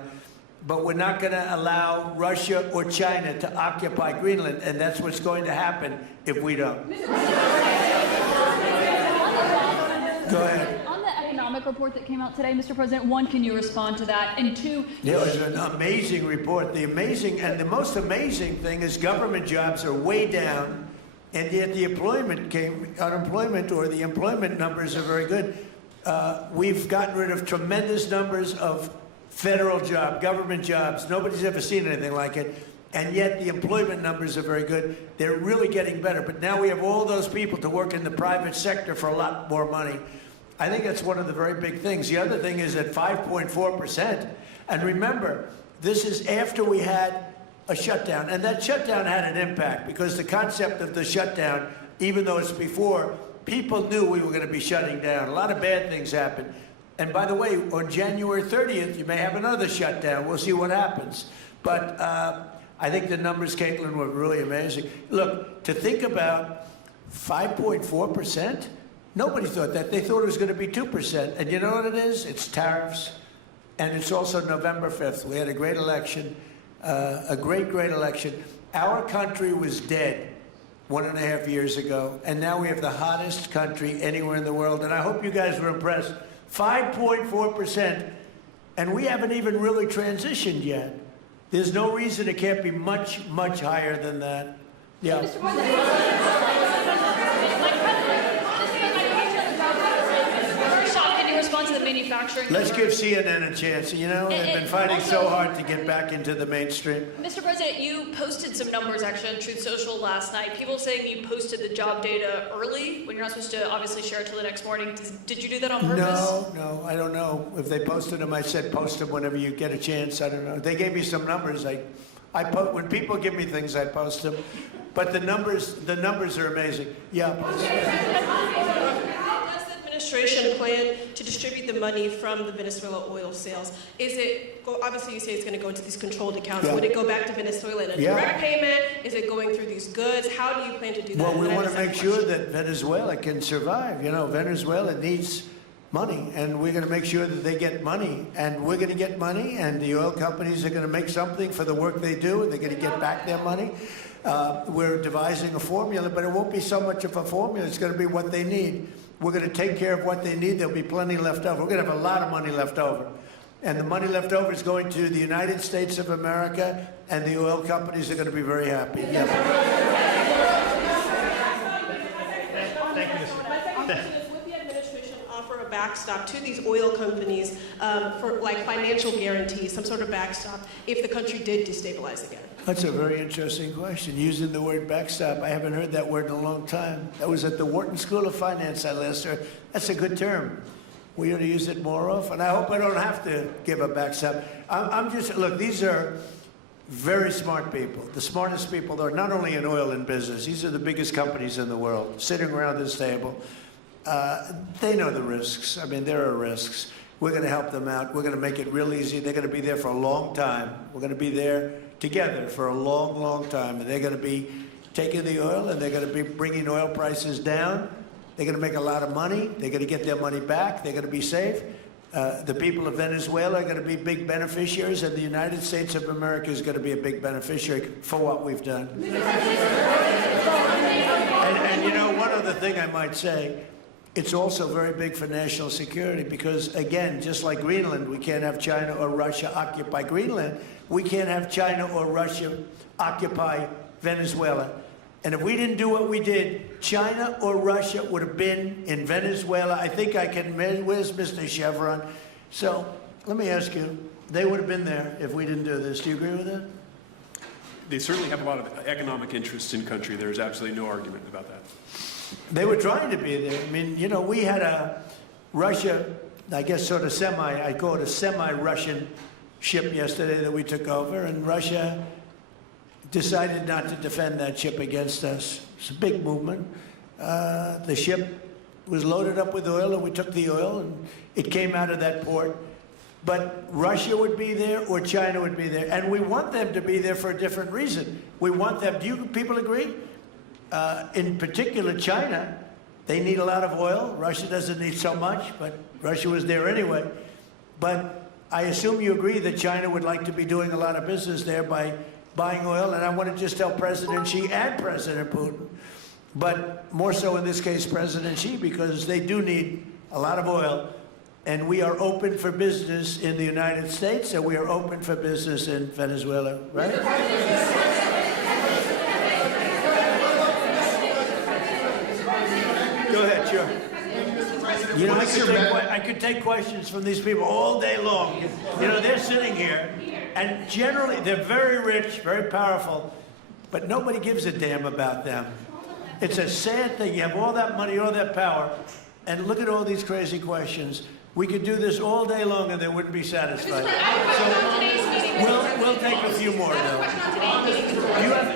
But we're not going to allow Russia or China to occupy Greenland, and that's what's going to happen if we don't. Go ahead. On the economic report that came out today, Mr. President, one, can you respond to that? And two, It was an amazing report. The most amazing thing is government jobs are way down, and yet the unemployment or the employment numbers are very good. We've gotten rid of tremendous numbers of federal government jobs. Nobody's ever seen anything like it. And yet the employment numbers are very good. They're really getting better. But now we have all those people to work in the private sector for a lot more money. I think that's one of the very big things. The other thing is at 5.4%. And remember, this is after we had a shutdown. And that shutdown had an impact because the concept of the shutdown, even though it's before, people knew we were going to be shutting down. A lot of bad things happened. And by the way, on January 30th, you may have another shutdown. We'll see what happens. But I think the numbers, Caitlin, were really amazing. Look, to think about 5.4%, nobody thought that. They thought it was going to be 2%. And you know what it is? It's tariffs. And it's also November 5th. We had a great election, a great election. Our country was dead 1.5 years ago. And now we have the hottest country anywhere in the world. And I hope you guys were impressed. 5.4%. And we haven't even really transitioned yet. There's no reason it can't be much, much higher than that. Yeah. Mr. First off, can you respond to the manufacturing? Let's give CNN a chance. You know, they've been fighting so hard to get back into the mainstream. Mr. President, you posted some numbers actually on Truth Social last night. People saying you posted the job data early when you're not supposed to obviously share it till the next morning. Did you do that on purpose? No, I don't know. If they posted them, I said post them whenever you get a chance. I don't know. They gave me some numbers. When people give me things, I post them. But the numbers are amazing. Yeah. Administration plan to distribute the money from the Venezuela oil sales? Is it, obviously you say it's going to go into these controlled accounts. Yeah. Would it go back to Venezuela in a direct payment? Is it going through these goods? How do you plan to do that? Well, we want to make sure that Venezuela can survive. You know, Venezuela needs money, and we're going to make sure that they get money. And we're going to get money, and the oil companies are going to make something for the work they do, and they're going to get back their money. We're devising a formula, but it won't be so much of a formula. It's going to be what they need. We're going to take care of what they need. There'll be plenty left over. We're going to have a lot of money left over. And the money left over is going to the United States of America, and the oil companies are going to be very happy. Yeah. Thank you, Mr. President. Would the administration offer a backstop to these oil companies for like financial guarantees, some sort of backstop, if the country did destabilize again? That's a very interesting question, using the word backstop. I haven't heard that word in a long time. That was at the Wharton School of Finance I last heard. That's a good term. We ought to use it more often. I hope I don't have to give a backstop. Look, these are very smart people, the smartest people. They're not only in oil and business. These are the biggest companies in the world, sitting around this table. They know the risks. I mean, there are risks. We're going to help them out. We're going to make it real easy. They're going to be there for a long time. We're going to be there together for a long, long time. And they're going to be taking the oil, and they're going to be bringing oil prices down. They're going to make a lot of money. They're going to get their money back. They're going to be safe. The people of Venezuela are going to be big beneficiaries, and the United States of America is going to be a big beneficiary for what we've done. And you know, one other thing I might say, it's also very big for national security because, again, just like Greenland, we can't have China or Russia occupy Greenland. We can't have China or Russia occupy Venezuela. And if we didn't do what we did, China or Russia would have been in Venezuela. I think I can, where's Mr. Chevron? So let me ask you, they would have been there if we didn't do this. Do you agree with that? They certainly have a lot of economic interest in country. There's absolutely no argument about that. They were trying to be there. I mean, you know, we had a Russia, I guess sort of I call it a semi-Russian ship yesterday that we took over, and Russia decided not to defend that ship against us. It's a big movement. The ship was loaded up with oil, and we took the oil, and it came out of that port. But Russia would be there or China would be there. And we want them to be there for a different reason. We want them, do you people agree? In particular, China, they need a lot of oil. Russia doesn't need so much, but Russia was there anyway. But I assume you agree that China would like to be doing a lot of business there by buying oil. And I want to just tell President Xi and President Putin, but more so in this case, President Xi, because they do need a lot of oil. And we are open for business in the United States, and we are open for business in Venezuela, right? Go ahead, sure. You know, I could take questions from these people all day long. You know, they're sitting here, and generally, they're very rich, very powerful, but nobody gives a damn about them. It's a sad thing. You have all that money, all that power, and look at all these crazy questions. We could do this all day long and they wouldn't be satisfied. So we'll take a few more, though.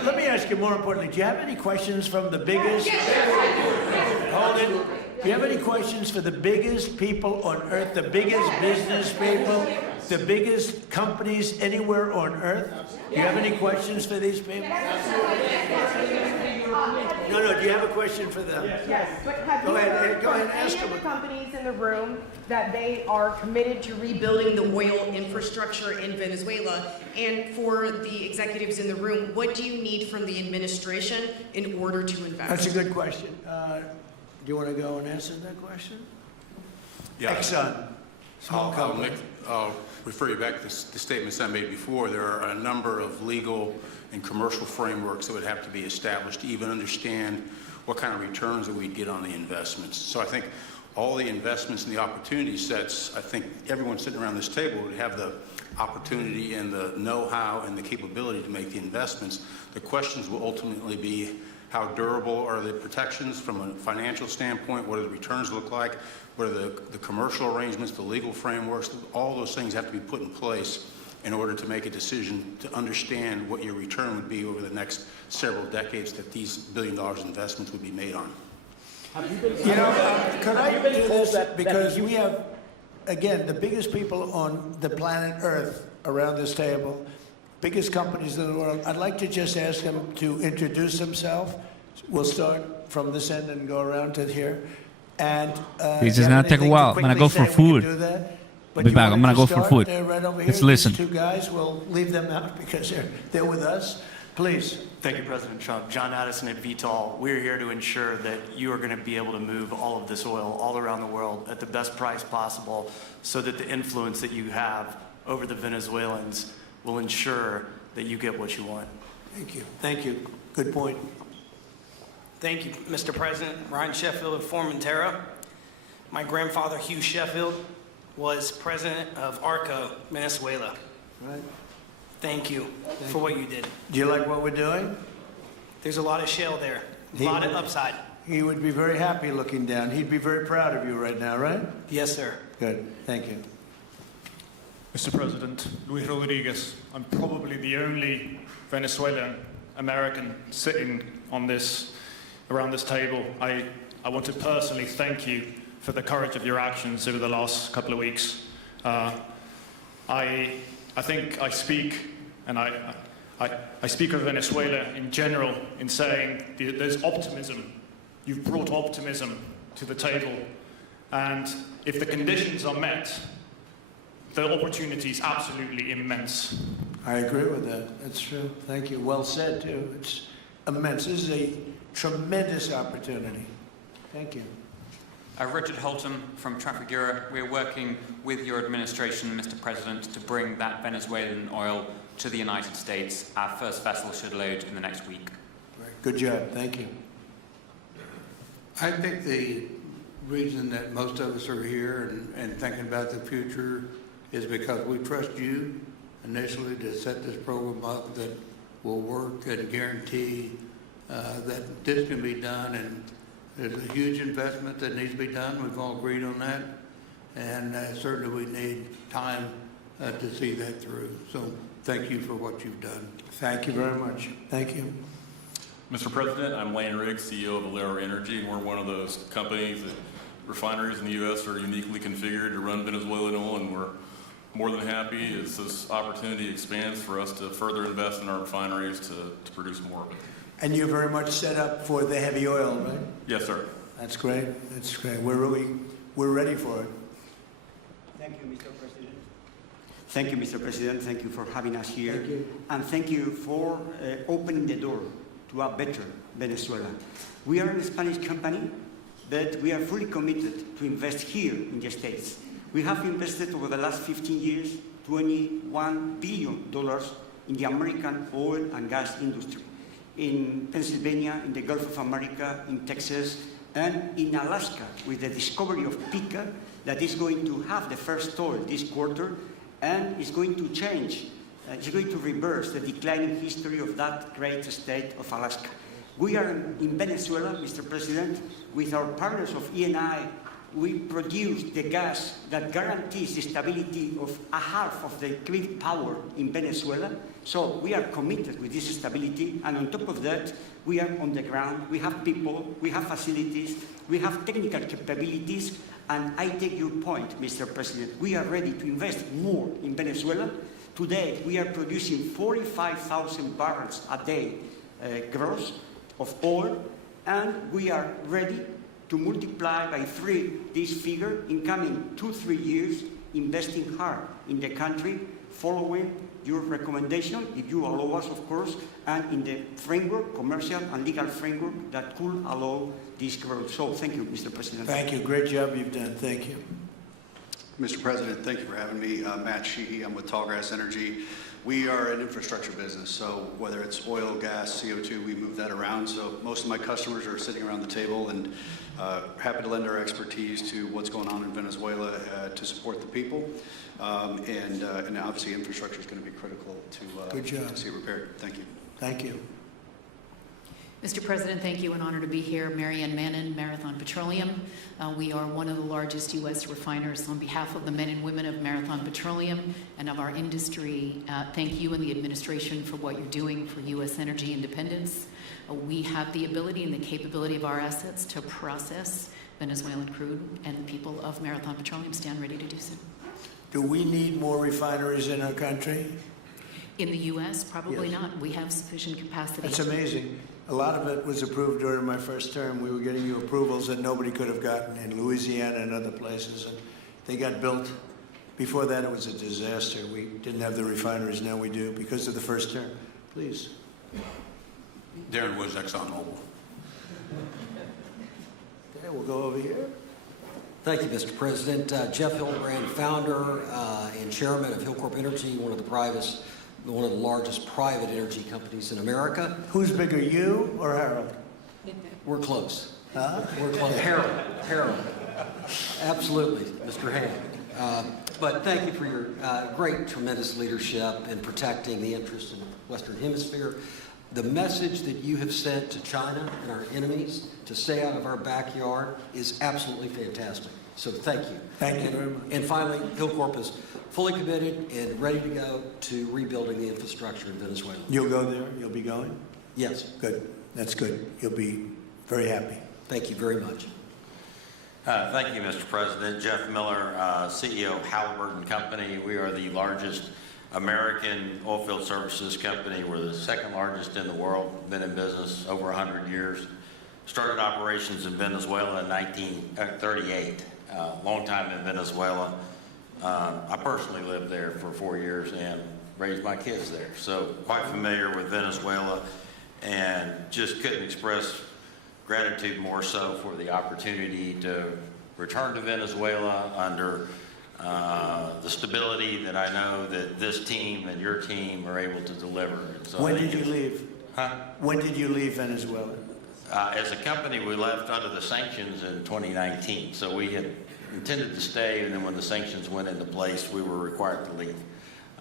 Let me ask you more importantly, do you have any questions from the biggest? Hold it. Do you have any questions for the biggest people on earth, the biggest business people, the biggest companies anywhere on earth? Do you have any questions for these people? No, do you have a question for them? Yes, but have go ahead, ask any them. of the companies in the room that they are committed to rebuilding the oil infrastructure in Venezuela? And for the executives in the room, what do you need from the administration in order to invest? That's a good question. Do you want to go and answer that question? Yeah. Exxon, small company. I'll refer you back to the statements I made before. There are a number of legal and commercial frameworks that would have to be established to even understand what kind of returns that we'd get on the investments. So I think all the investments and the opportunity sets, I think everyone sitting around this table would have the opportunity and the know-how and the capability to make the investments. The questions will ultimately be how durable are the protections from a financial standpoint, what do the returns look like, what are the commercial arrangements, the legal frameworks, all those things have to be put in place in order to make a decision to understand what your return would be over the next several decades that these $1 billion investments would be made on. You know, could I do this? Because we have, again, the biggest people on the planet Earth around this table, biggest companies in the world. I'd like to just ask them to introduce themselves. We'll start from this end and go around to here. And this is gonna take a while. I'm gonna go for food. I'll be back. I'm gonna go for food. Right over Let's here. listen. These two guys, we'll leave them out because they're with us. Please. Thank you, President Trump. John Addison at VTOL. We're here to ensure that you are going to be able to move all of this oil all around the world at the best price possible so that the influence that you have over the Venezuelans will ensure that you get what you want. Thank you. Thank you. Good point. Thank you, Mr. President. Ryan Sheffield of Formentera. My grandfather, Hugh Sheffield, was president of ARCO, Venezuela. Right. Thank you for what you did. Do you like what we're doing? There's a lot of shale there, a lot of upside. He would be very happy looking down. He'd be very proud of you right now, right? Yes, sir. Good. Thank you. Mr. President, Luis Rodriguez. I'm probably the only Venezuelan American sitting on around this table. I want to personally thank you for the courage of your actions over the last couple of weeks. I think I speak, and I speak of Venezuela in general in saying there's optimism. You've brought optimism to the table. And if the conditions are met, the opportunity is absolutely immense. I agree with that. That's true. Thank you. Well said, too. It's immense. This is a tremendous opportunity. Thank you. Richard Holton from Trafigura. We're working with your administration, Mr. President, to bring that Venezuelan oil to the United States. Our first vessel should load in the next week. Good job. Thank you. I think the reason that most of us are here and thinking about the future is because we trust you initially to set this program up that will work and guarantee that this can be done. And there's a huge investment that needs to be done. We've all agreed on that. And certainly we need time to see that through. So thank you for what you've done. Thank you very much. Thank you. Mr. President, I'm Lane Riggs, CEO of Valero Energy, and we're one of those companies that refineries in the U.S. are uniquely configured to run Venezuelan oil, and we're more than happy as this opportunity expands for us to further invest in our refineries to produce more of it. And you're very much set up for the heavy oil, right? Yes, sir. That's great. That's great. We're ready for it. Thank you, Mr. President. Thank you, Mr. President. Thank you for having us here. Thank you. And thank you for opening the door to a better Venezuela. We are a Spanish company, but we are fully committed to invest here in the States. We have invested over the last 15 years $21 billion in the American oil and gas industry, in Pennsylvania, in the Gulf of America, in Texas, and in Alaska, with the discovery of Pica that is going to have the first oil this quarter, and is going to change, it's going to reverse the declining history of that great state of Alaska. We are in Venezuela, Mr. President, with our partners of ENI. We produce the gas that guarantees the stability of a half of the grid power in Venezuela. So we are committed with this stability, and on top of that, we are on the ground. We have people, we have facilities, we have technical capabilities, and I take your point, Mr. President. We are ready to invest more in Venezuela. Today, we are producing 45,000 barrels a day gross of oil, and we are ready to multiply by 3 this figure in coming 2-3 years, investing hard in the country, following your recommendation, if you allow us, of course, and in the framework, commercial and legal framework that could allow this growth. So thank you, Mr. President. Thank you. Great job you've done. Thank you. Mr. President, thank you for having me. Matt Sheehy, I'm with Tallgrass Energy. We are an infrastructure business, so whether it's oil, gas, CO2, we move that around. So most of my customers are sitting around the table and happy to lend our expertise to what's going on in Venezuela to support the people. And obviously infrastructure is going to be critical to see it repaired. Thank you. Thank you. Mr. President, thank you. An honor to be here. Marianne Mannon, Marathon Petroleum. We are one of the largest U.S. refiners. On behalf of the men and women of Marathon Petroleum and of our industry, thank you and the administration for what you're doing for U.S. energy independence. We have the ability and the capability of our assets to process Venezuelan crude, and the people of Marathon Petroleum stand ready to do so. Do we need more refineries in our country? In the U.S., probably not. We have sufficient capacity. That's amazing. A lot of it was approved during my first term. We were getting you approvals that nobody could have gotten in Louisiana and other places, and they got built. Before that, it was a disaster. We didn't have the refineries. Now we do because of the first term. Please. Darren Woods, ExxonMobil. Okay, we'll go over here. Thank you, Mr. President. Jeff Hildebrand, founder and chairman of Hillcorp Energy, one of the largest private energy companies in America. Who's bigger, you or Harold? We're close. Huh? We're close. Harold. Absolutely, Mr. Ham. But thank you for your great, tremendous leadership in protecting the interests in the Western Hemisphere. The message that you have sent to China and our enemies to stay out of our backyard is absolutely fantastic. So thank you. Thank you very much. And finally, Hillcorp is fully committed and ready to go to rebuilding the infrastructure in Venezuela. You'll go there? You'll be going? Yes. Good. That's good. You'll be very happy. Thank you very much. Thank you, Mr. President. Jeff Miller, CEO of Halliburton Company. We are the largest American oilfield services company. We're the second largest in the world. Been in business over 100 years. started operations in Venezuela in 1938. Long time in Venezuela. I personally lived there for 4 years and raised my kids there. So quite familiar with Venezuela, and just couldn't express gratitude more so for the opportunity to return to Venezuela under the stability that I know that this team and your team are able to deliver. And so When did you leave? Huh? When did you leave Venezuela? As a company, we left under the sanctions in 2019. So we had intended to stay, and then when the sanctions went into place, we were required to leave.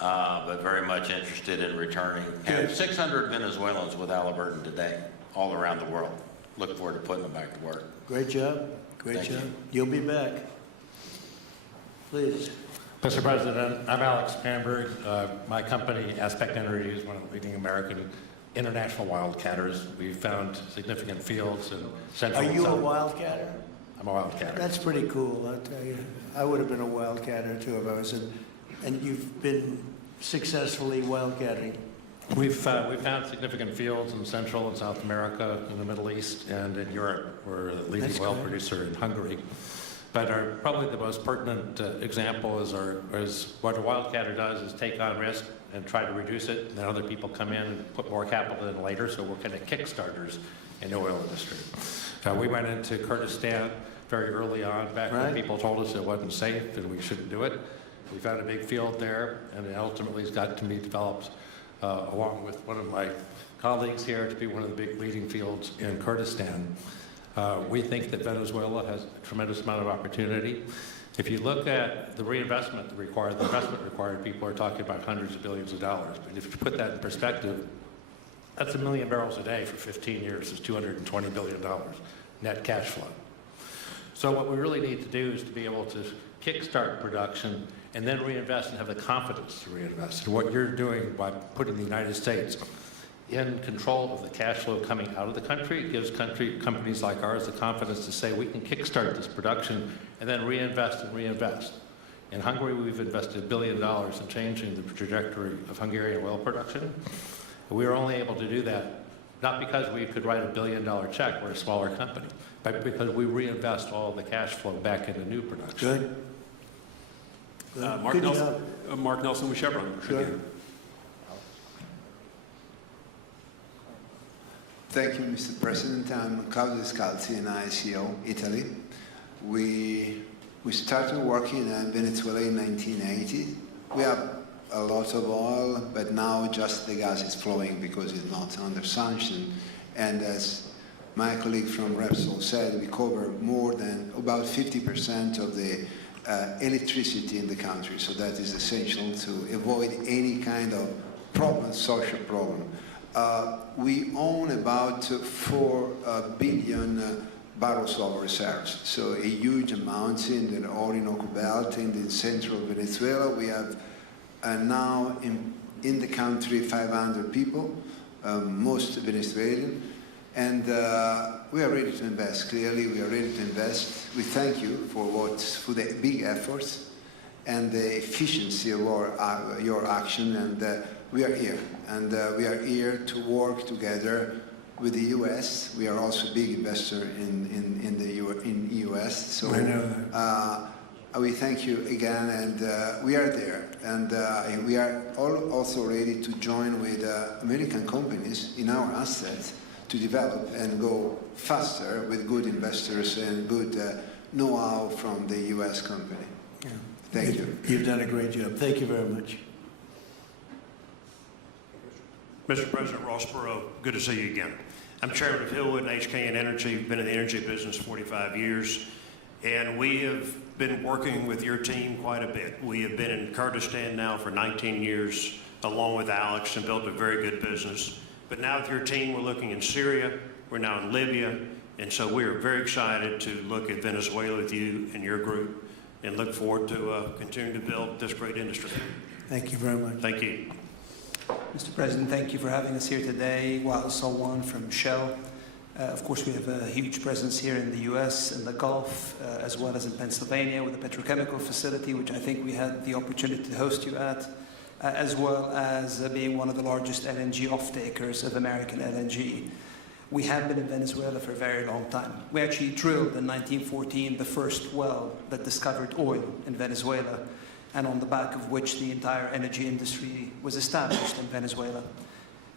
But very much interested in returning. And 600 Venezuelans with Halliburton today, all around the world. Look forward to putting them back to work. Great job. Great job. You'll be back. Please. Mr. President, I'm Alex Bamberg. My company, Aspect Energy, is one of the leading American international wildcatters. We've found significant fields in central. Are you a wildcatter? I'm a wildcatter. That's pretty cool, I'll tell you. I would have been a wildcatter too if I was in. And you've been successfully wildcatting. We've found significant fields in Central and South America, in the Middle East, and in Europe. We're a leading oil producer in Hungary. But probably the most pertinent example is what a wildcatter does is take on risk and try to reduce it, and then other people come in and put more capital in later, so we're kind of kickstarters in the oil industry. We went into Kurdistan very early on, back when people told us it wasn't safe and we shouldn't do it. We found a big field there, and it ultimately has got to be developed along with one of my colleagues here to be one of the big leading fields in Kurdistan. We think that Venezuela has a tremendous amount of opportunity. If you look at the reinvestment required, the investment required, people are talking about hundreds of billions of dollars. But if you put that in perspective, that's 1 million barrels a day for 15 years. It's $220 billion net cash flow. So what we really need to do is to be able to kickstart production and then reinvest and have the confidence to reinvest. And what you're doing by putting the United States in control of the cash flow coming out of the country, it gives companies like ours the confidence to say we can kickstart this production and then reinvest and reinvest. In Hungary, we've invested $1 billion in changing the trajectory of Hungarian oil production. We were only able to do that not because we could write $1 billion check, we're a smaller company, but because we reinvest all the cash flow back into new production. Good. Mark Nelson with Chevron. Sure. Thank you, Mr. President. I'm Claudio Scalzi, and I CEO, Italy. We started working in Venezuela in 1980. We have a lot of oil, but now just the gas is flowing because it's not under sanction. And as my colleague from Repsol said, we cover more than about 50% of the electricity in the country. So that is essential to avoid any kind of problem, social problem. We own about 4 billion barrels of reserves, so a huge amount in the Orinoco Belt, in the central Venezuela. We have now in the country 500 people, most Venezuelan, and we are ready to invest. Clearly, we are ready to invest. We thank you for the big efforts and the efficiency of your action, and we are here. And we are here to work together with the U.S. We are also a big investor in the U.S. So I know that. We thank you again, and we are there. And we are also ready to join with American companies in our assets to develop and go faster with good investors and good know-how from the U.S. company. Yeah. Thank you. You've done a great job. Thank you very much. Mr. President Ross Perot, good to see you again. I'm chairman of Hillwood and HKN Energy. We've been in the energy business 45 years, and we have been working with your team quite a bit. We have been in Kurdistan now for 19 years, along with Alex, and built a very good business. But now with your team, we're looking in Syria, we're now in Libya, and so we are very excited to look at Venezuela with you and your group, and look forward to continuing to build this great industry. Thank you very much. Thank you. Mr. President, thank you for having us here today. Wael Salwan from Shell. Of course, we have a huge presence here in the U.S., in the Gulf, as well as in Pennsylvania with a petrochemical facility, which I think we had the opportunity to host you at, as well as being one of the largest LNG off-takers of American LNG. We have been in Venezuela for a very long time. We actually drilled in 1914 the first well that discovered oil in Venezuela, and on the back of which the entire energy industry was established in Venezuela.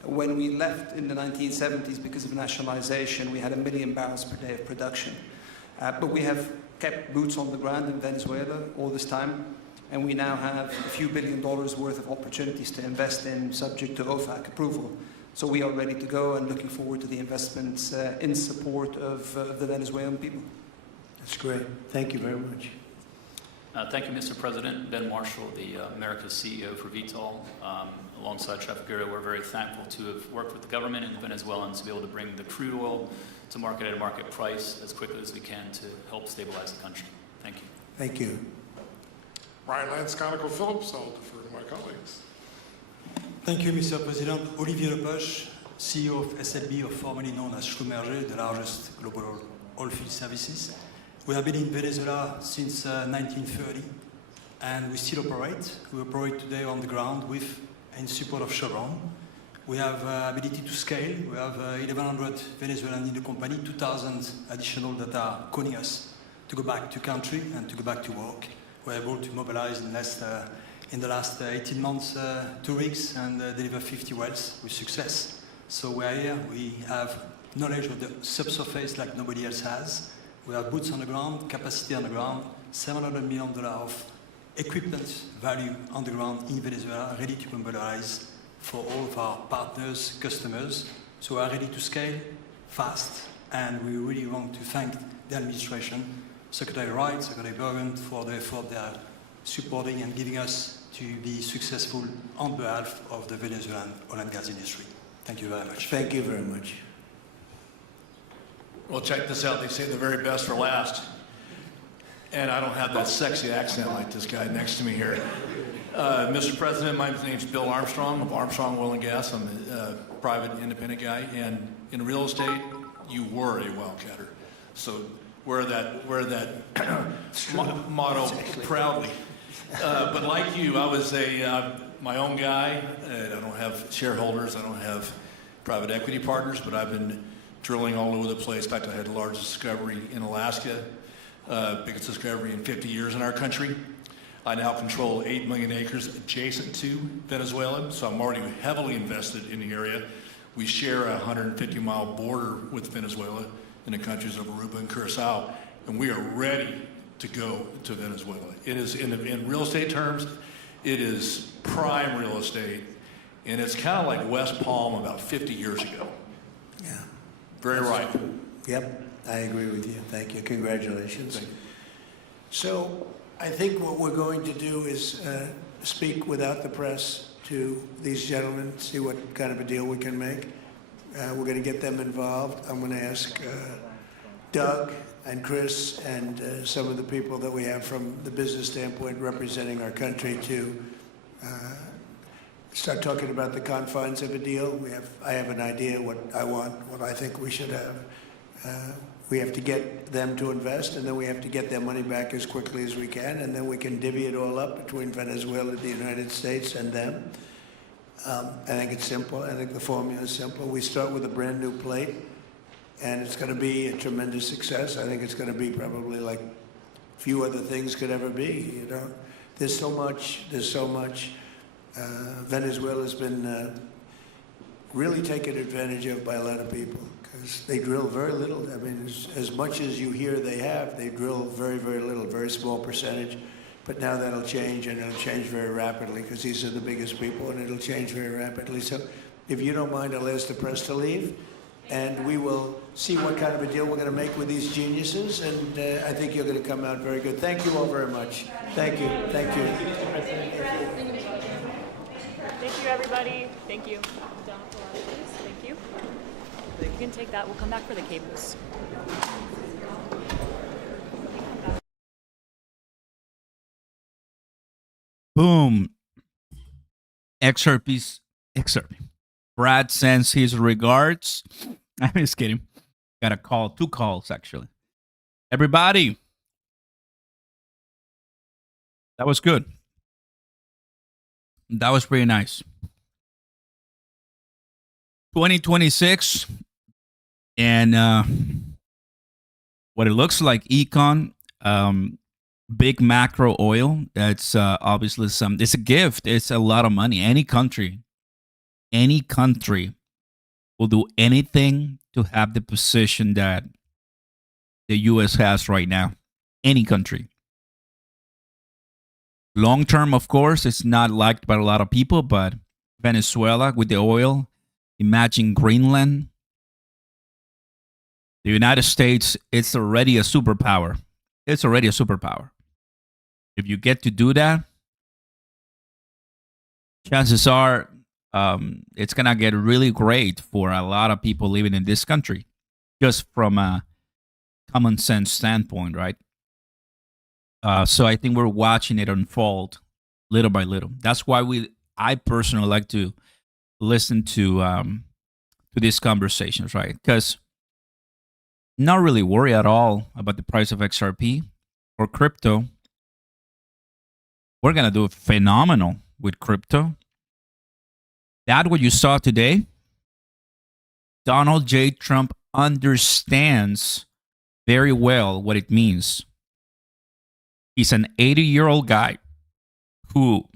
When we left in the 1970s because of nationalization, we had 1 million barrels per day of production. But we have kept boots on the ground in Venezuela all this time, and we now have a few $1 billion worth of opportunities to invest in, subject to OFAC approval. So we are ready to go and looking forward to the investments in support of the Venezuelan people. That's great. Thank you very much. Thank you, Mr. President. Ben Marshall, the America's CEO for Vitol. Alongside Trafigura, we're very thankful to have worked with the government and the Venezuelans to be able to bring the crude oil to market at a market price as quickly as we can to help stabilize the country. Thank you. Thank you. Brian Lance, ConocoPhillips. I'll defer to my colleagues. Thank you, Mr. President. Olivier Lepoche, CEO of SLB, or formerly known as Schlumberger, the largest global oilfield services. We have been in Venezuela since 1930, and we still operate. We operate today on the ground with, in support of Chevron. We have ability to scale. We have 1,100 Venezuelans in the company, 2,000 additional that are calling us to go back to country and to go back to work. We're able to mobilize in the last 18 months, 2 rigs and deliver 50 wells with success. So we're here, we have knowledge of the subsurface like nobody else has. We have boots on the ground, capacity on the ground, $700 million of equipment value on the ground in Venezuela, ready to mobilize for all of our partners, customers. So we are ready to scale fast, and we really want to thank the administration, Secretary Wright, Secretary Bergen, for the effort they are supporting and giving us to be successful on behalf of the Venezuelan oil and gas industry. Thank you very much. Thank you very much. Well, check this out. They say the very best for last. And I don't have that sexy accent like this guy next to me here. Mr. President, my name's Bill Armstrong of Armstrong Oil and Gas. I'm a private independent guy. And in real estate, you were a wildcatter. So wear that motto proudly. But like you, I was my own guy. I don't have shareholders. I don't have private equity partners, but I've been drilling all over the place. In fact, I had the largest discovery in Alaska, biggest discovery in 50 years in our country. I now control 8 million acres adjacent to Venezuela, so I'm already heavily invested in the area. We share a 150-mile border with Venezuela in the countries of Aruba and Curacao, and we are ready to go to Venezuela. It is, in real estate terms, it is prime real estate, and it's kind of like West Palm about 50 years ago. Yeah. Very right. Yep, I agree with you. Thank you. Congratulations. Thank you. So I think what we're going to do is speak without the press to these gentlemen, see what kind of a deal we can make. We're going to get them involved. I'm going to ask Doug and Chris and some of the people that we have from the business standpoint representing our country to start talking about the confines of a deal. I have an idea what I want, what I think we should have. We have to get them to invest, and then we have to get their money back as quickly as we can, and then we can divvy it all up between Venezuela, the United States, and them. I think it's simple. I think the formula is simple. We start with a brand new plate, and it's going to be a tremendous success. I think it's going to be probably like few other things could ever be. You know, there's so much. Venezuela's been really taken advantage of by a lot of people because they drill very little. I mean, as much as you hear they drill very, very little, very small percentage. But now that'll change, and it'll change very rapidly because these are the biggest people, and it'll change very rapidly. So if you don't mind, I'll ask the press to leave, and we will see what kind of a deal we're going to make with these geniuses, and I think you're going to come out very good. Thank you all very much. Thank you. Thank you. Thank you, everybody. Thank you. Thank you. You can take that. We'll come back for the cables. Boom. Excerpt. Brad sends his regards. I'm just kidding. Got a call, 2 calls actually. Everybody. That was good. That was pretty nice. 2026 And what it looks like, econ, big macro oil. It's obviously it's a gift. It's a lot of money. Any country will do anything to have the position that the U.S. has right now. Any country. Long term, of course, it's not liked by a lot of people, but Venezuela with the oil, imagine Greenland. The United States, it's already a superpower. It's already a superpower. If you get to do that, chances are it's going to get really great for a lot of people living in this country, just from a common sense standpoint, right? So I think we're watching it unfold little by little. That's why I personally like to listen to these conversations, right? Because not really worry at all about the price of XRP or crypto. We're gonna do phenomenal with crypto. That what you saw today, Donald J. Trump understands very well what it means. He's an 80-year-old guy who,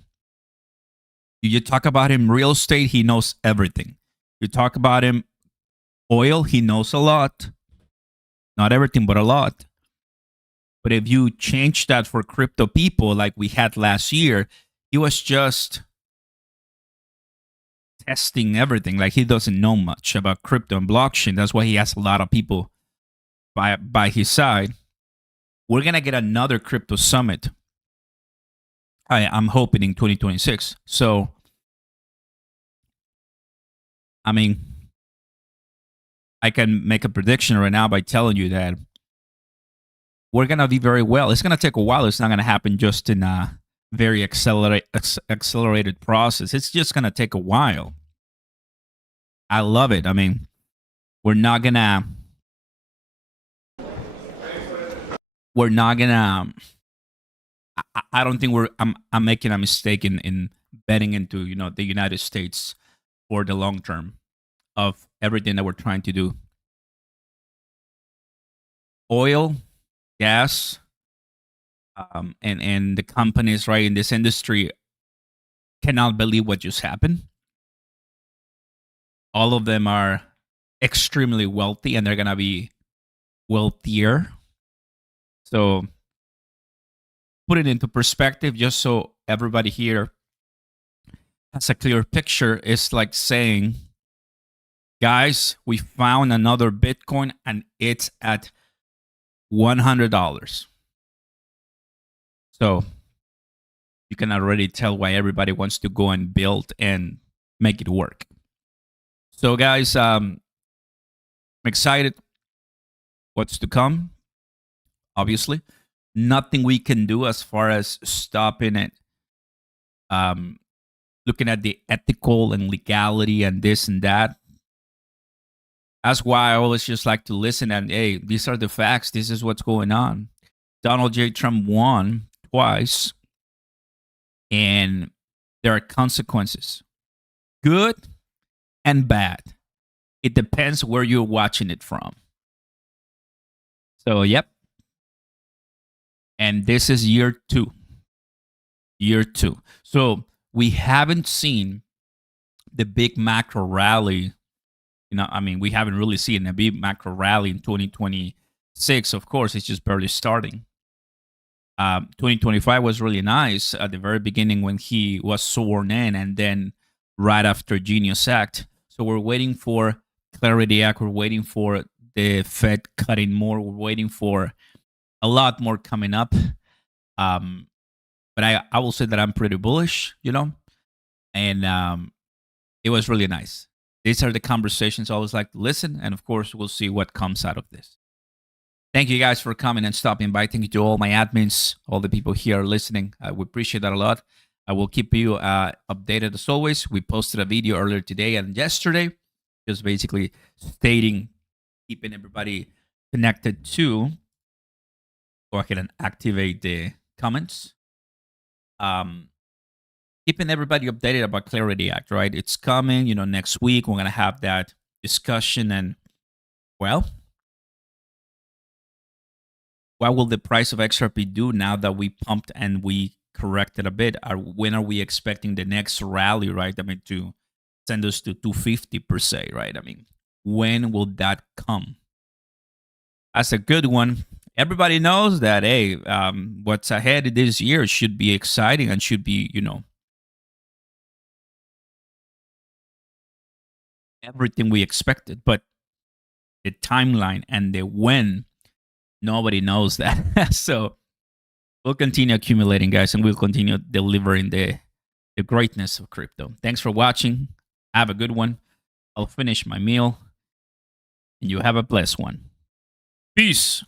you talk about him real estate, he knows everything. You talk about him oil, he knows a lot. Not everything, but a lot. But if you change that for crypto people like we had last year, he was just testing everything. Like he doesn't know much about crypto and blockchain. That's why he has a lot of people by his side. We're going to get another crypto summit. I'm hoping in 2026. So, I mean, I can make a prediction right now by telling you that we're going to be very well. It's going to take a while. It's not going to happen just in a very accelerated process. It's just going to take a while. I love it. I mean, we're not going to I don't think I'm making a mistake in betting into, the United States for the long term of everything that we're trying to do. Oil, gas, and the companies right in this industry cannot believe what just happened. All of them are extremely wealthy, and they're gonna be wealthier. So put it into perspective, just so everybody here has a clear picture. It's like saying, guys, we found another Bitcoin and it's at $100. So you can already tell why everybody wants to go and build and make it work. So guys, I'm excited what's to come. Obviously, nothing we can do as far as stopping it. Looking at the ethical and legality and this and that. That's why I always just like to listen and, hey, these are the facts. This is what's going on. Donald J. Trump won twice, and there are consequences, good and bad. It depends where you're watching it from. So, yep. And this is year 2. Year 2. So we haven't seen the big macro rally. We haven't really seen a big macro rally in 2026. Of course, it's just barely starting. 2025 was really nice at the very beginning when he was sworn in, and then right after Genius Act. So we're waiting for Clarity Act. We're waiting for the Fed cutting more. We're waiting for a lot more coming up. But I will say that I'm pretty bullish, and it was really nice. These are the conversations I always like to listen, and of course, we'll see what comes out of this. Thank you guys for coming and stopping by. Thank you to all my admins, all the people here listening. We appreciate that a lot. I will keep you updated as always. We posted a video earlier today and yesterday, just basically stating, keeping everybody connected to. Go ahead and activate the comments. Keeping everybody updated about Clarity Act, right? It's coming, next week. We're going to have that discussion, and Well, what will the price of XRP do now that we pumped and we corrected a bit? When are we expecting the next rally, right? I mean, to send us to 250 per se, right? I mean, when will that come? That's a good one. Everybody knows that, hey, what's ahead this year should be exciting and should be, everything we expected. But the timeline and the when, nobody knows that. So we'll continue accumulating, guys, and we'll continue delivering the greatness of crypto. Thanks for watching. Have a good one. I'll finish my meal, and you have a blessed one. Peace.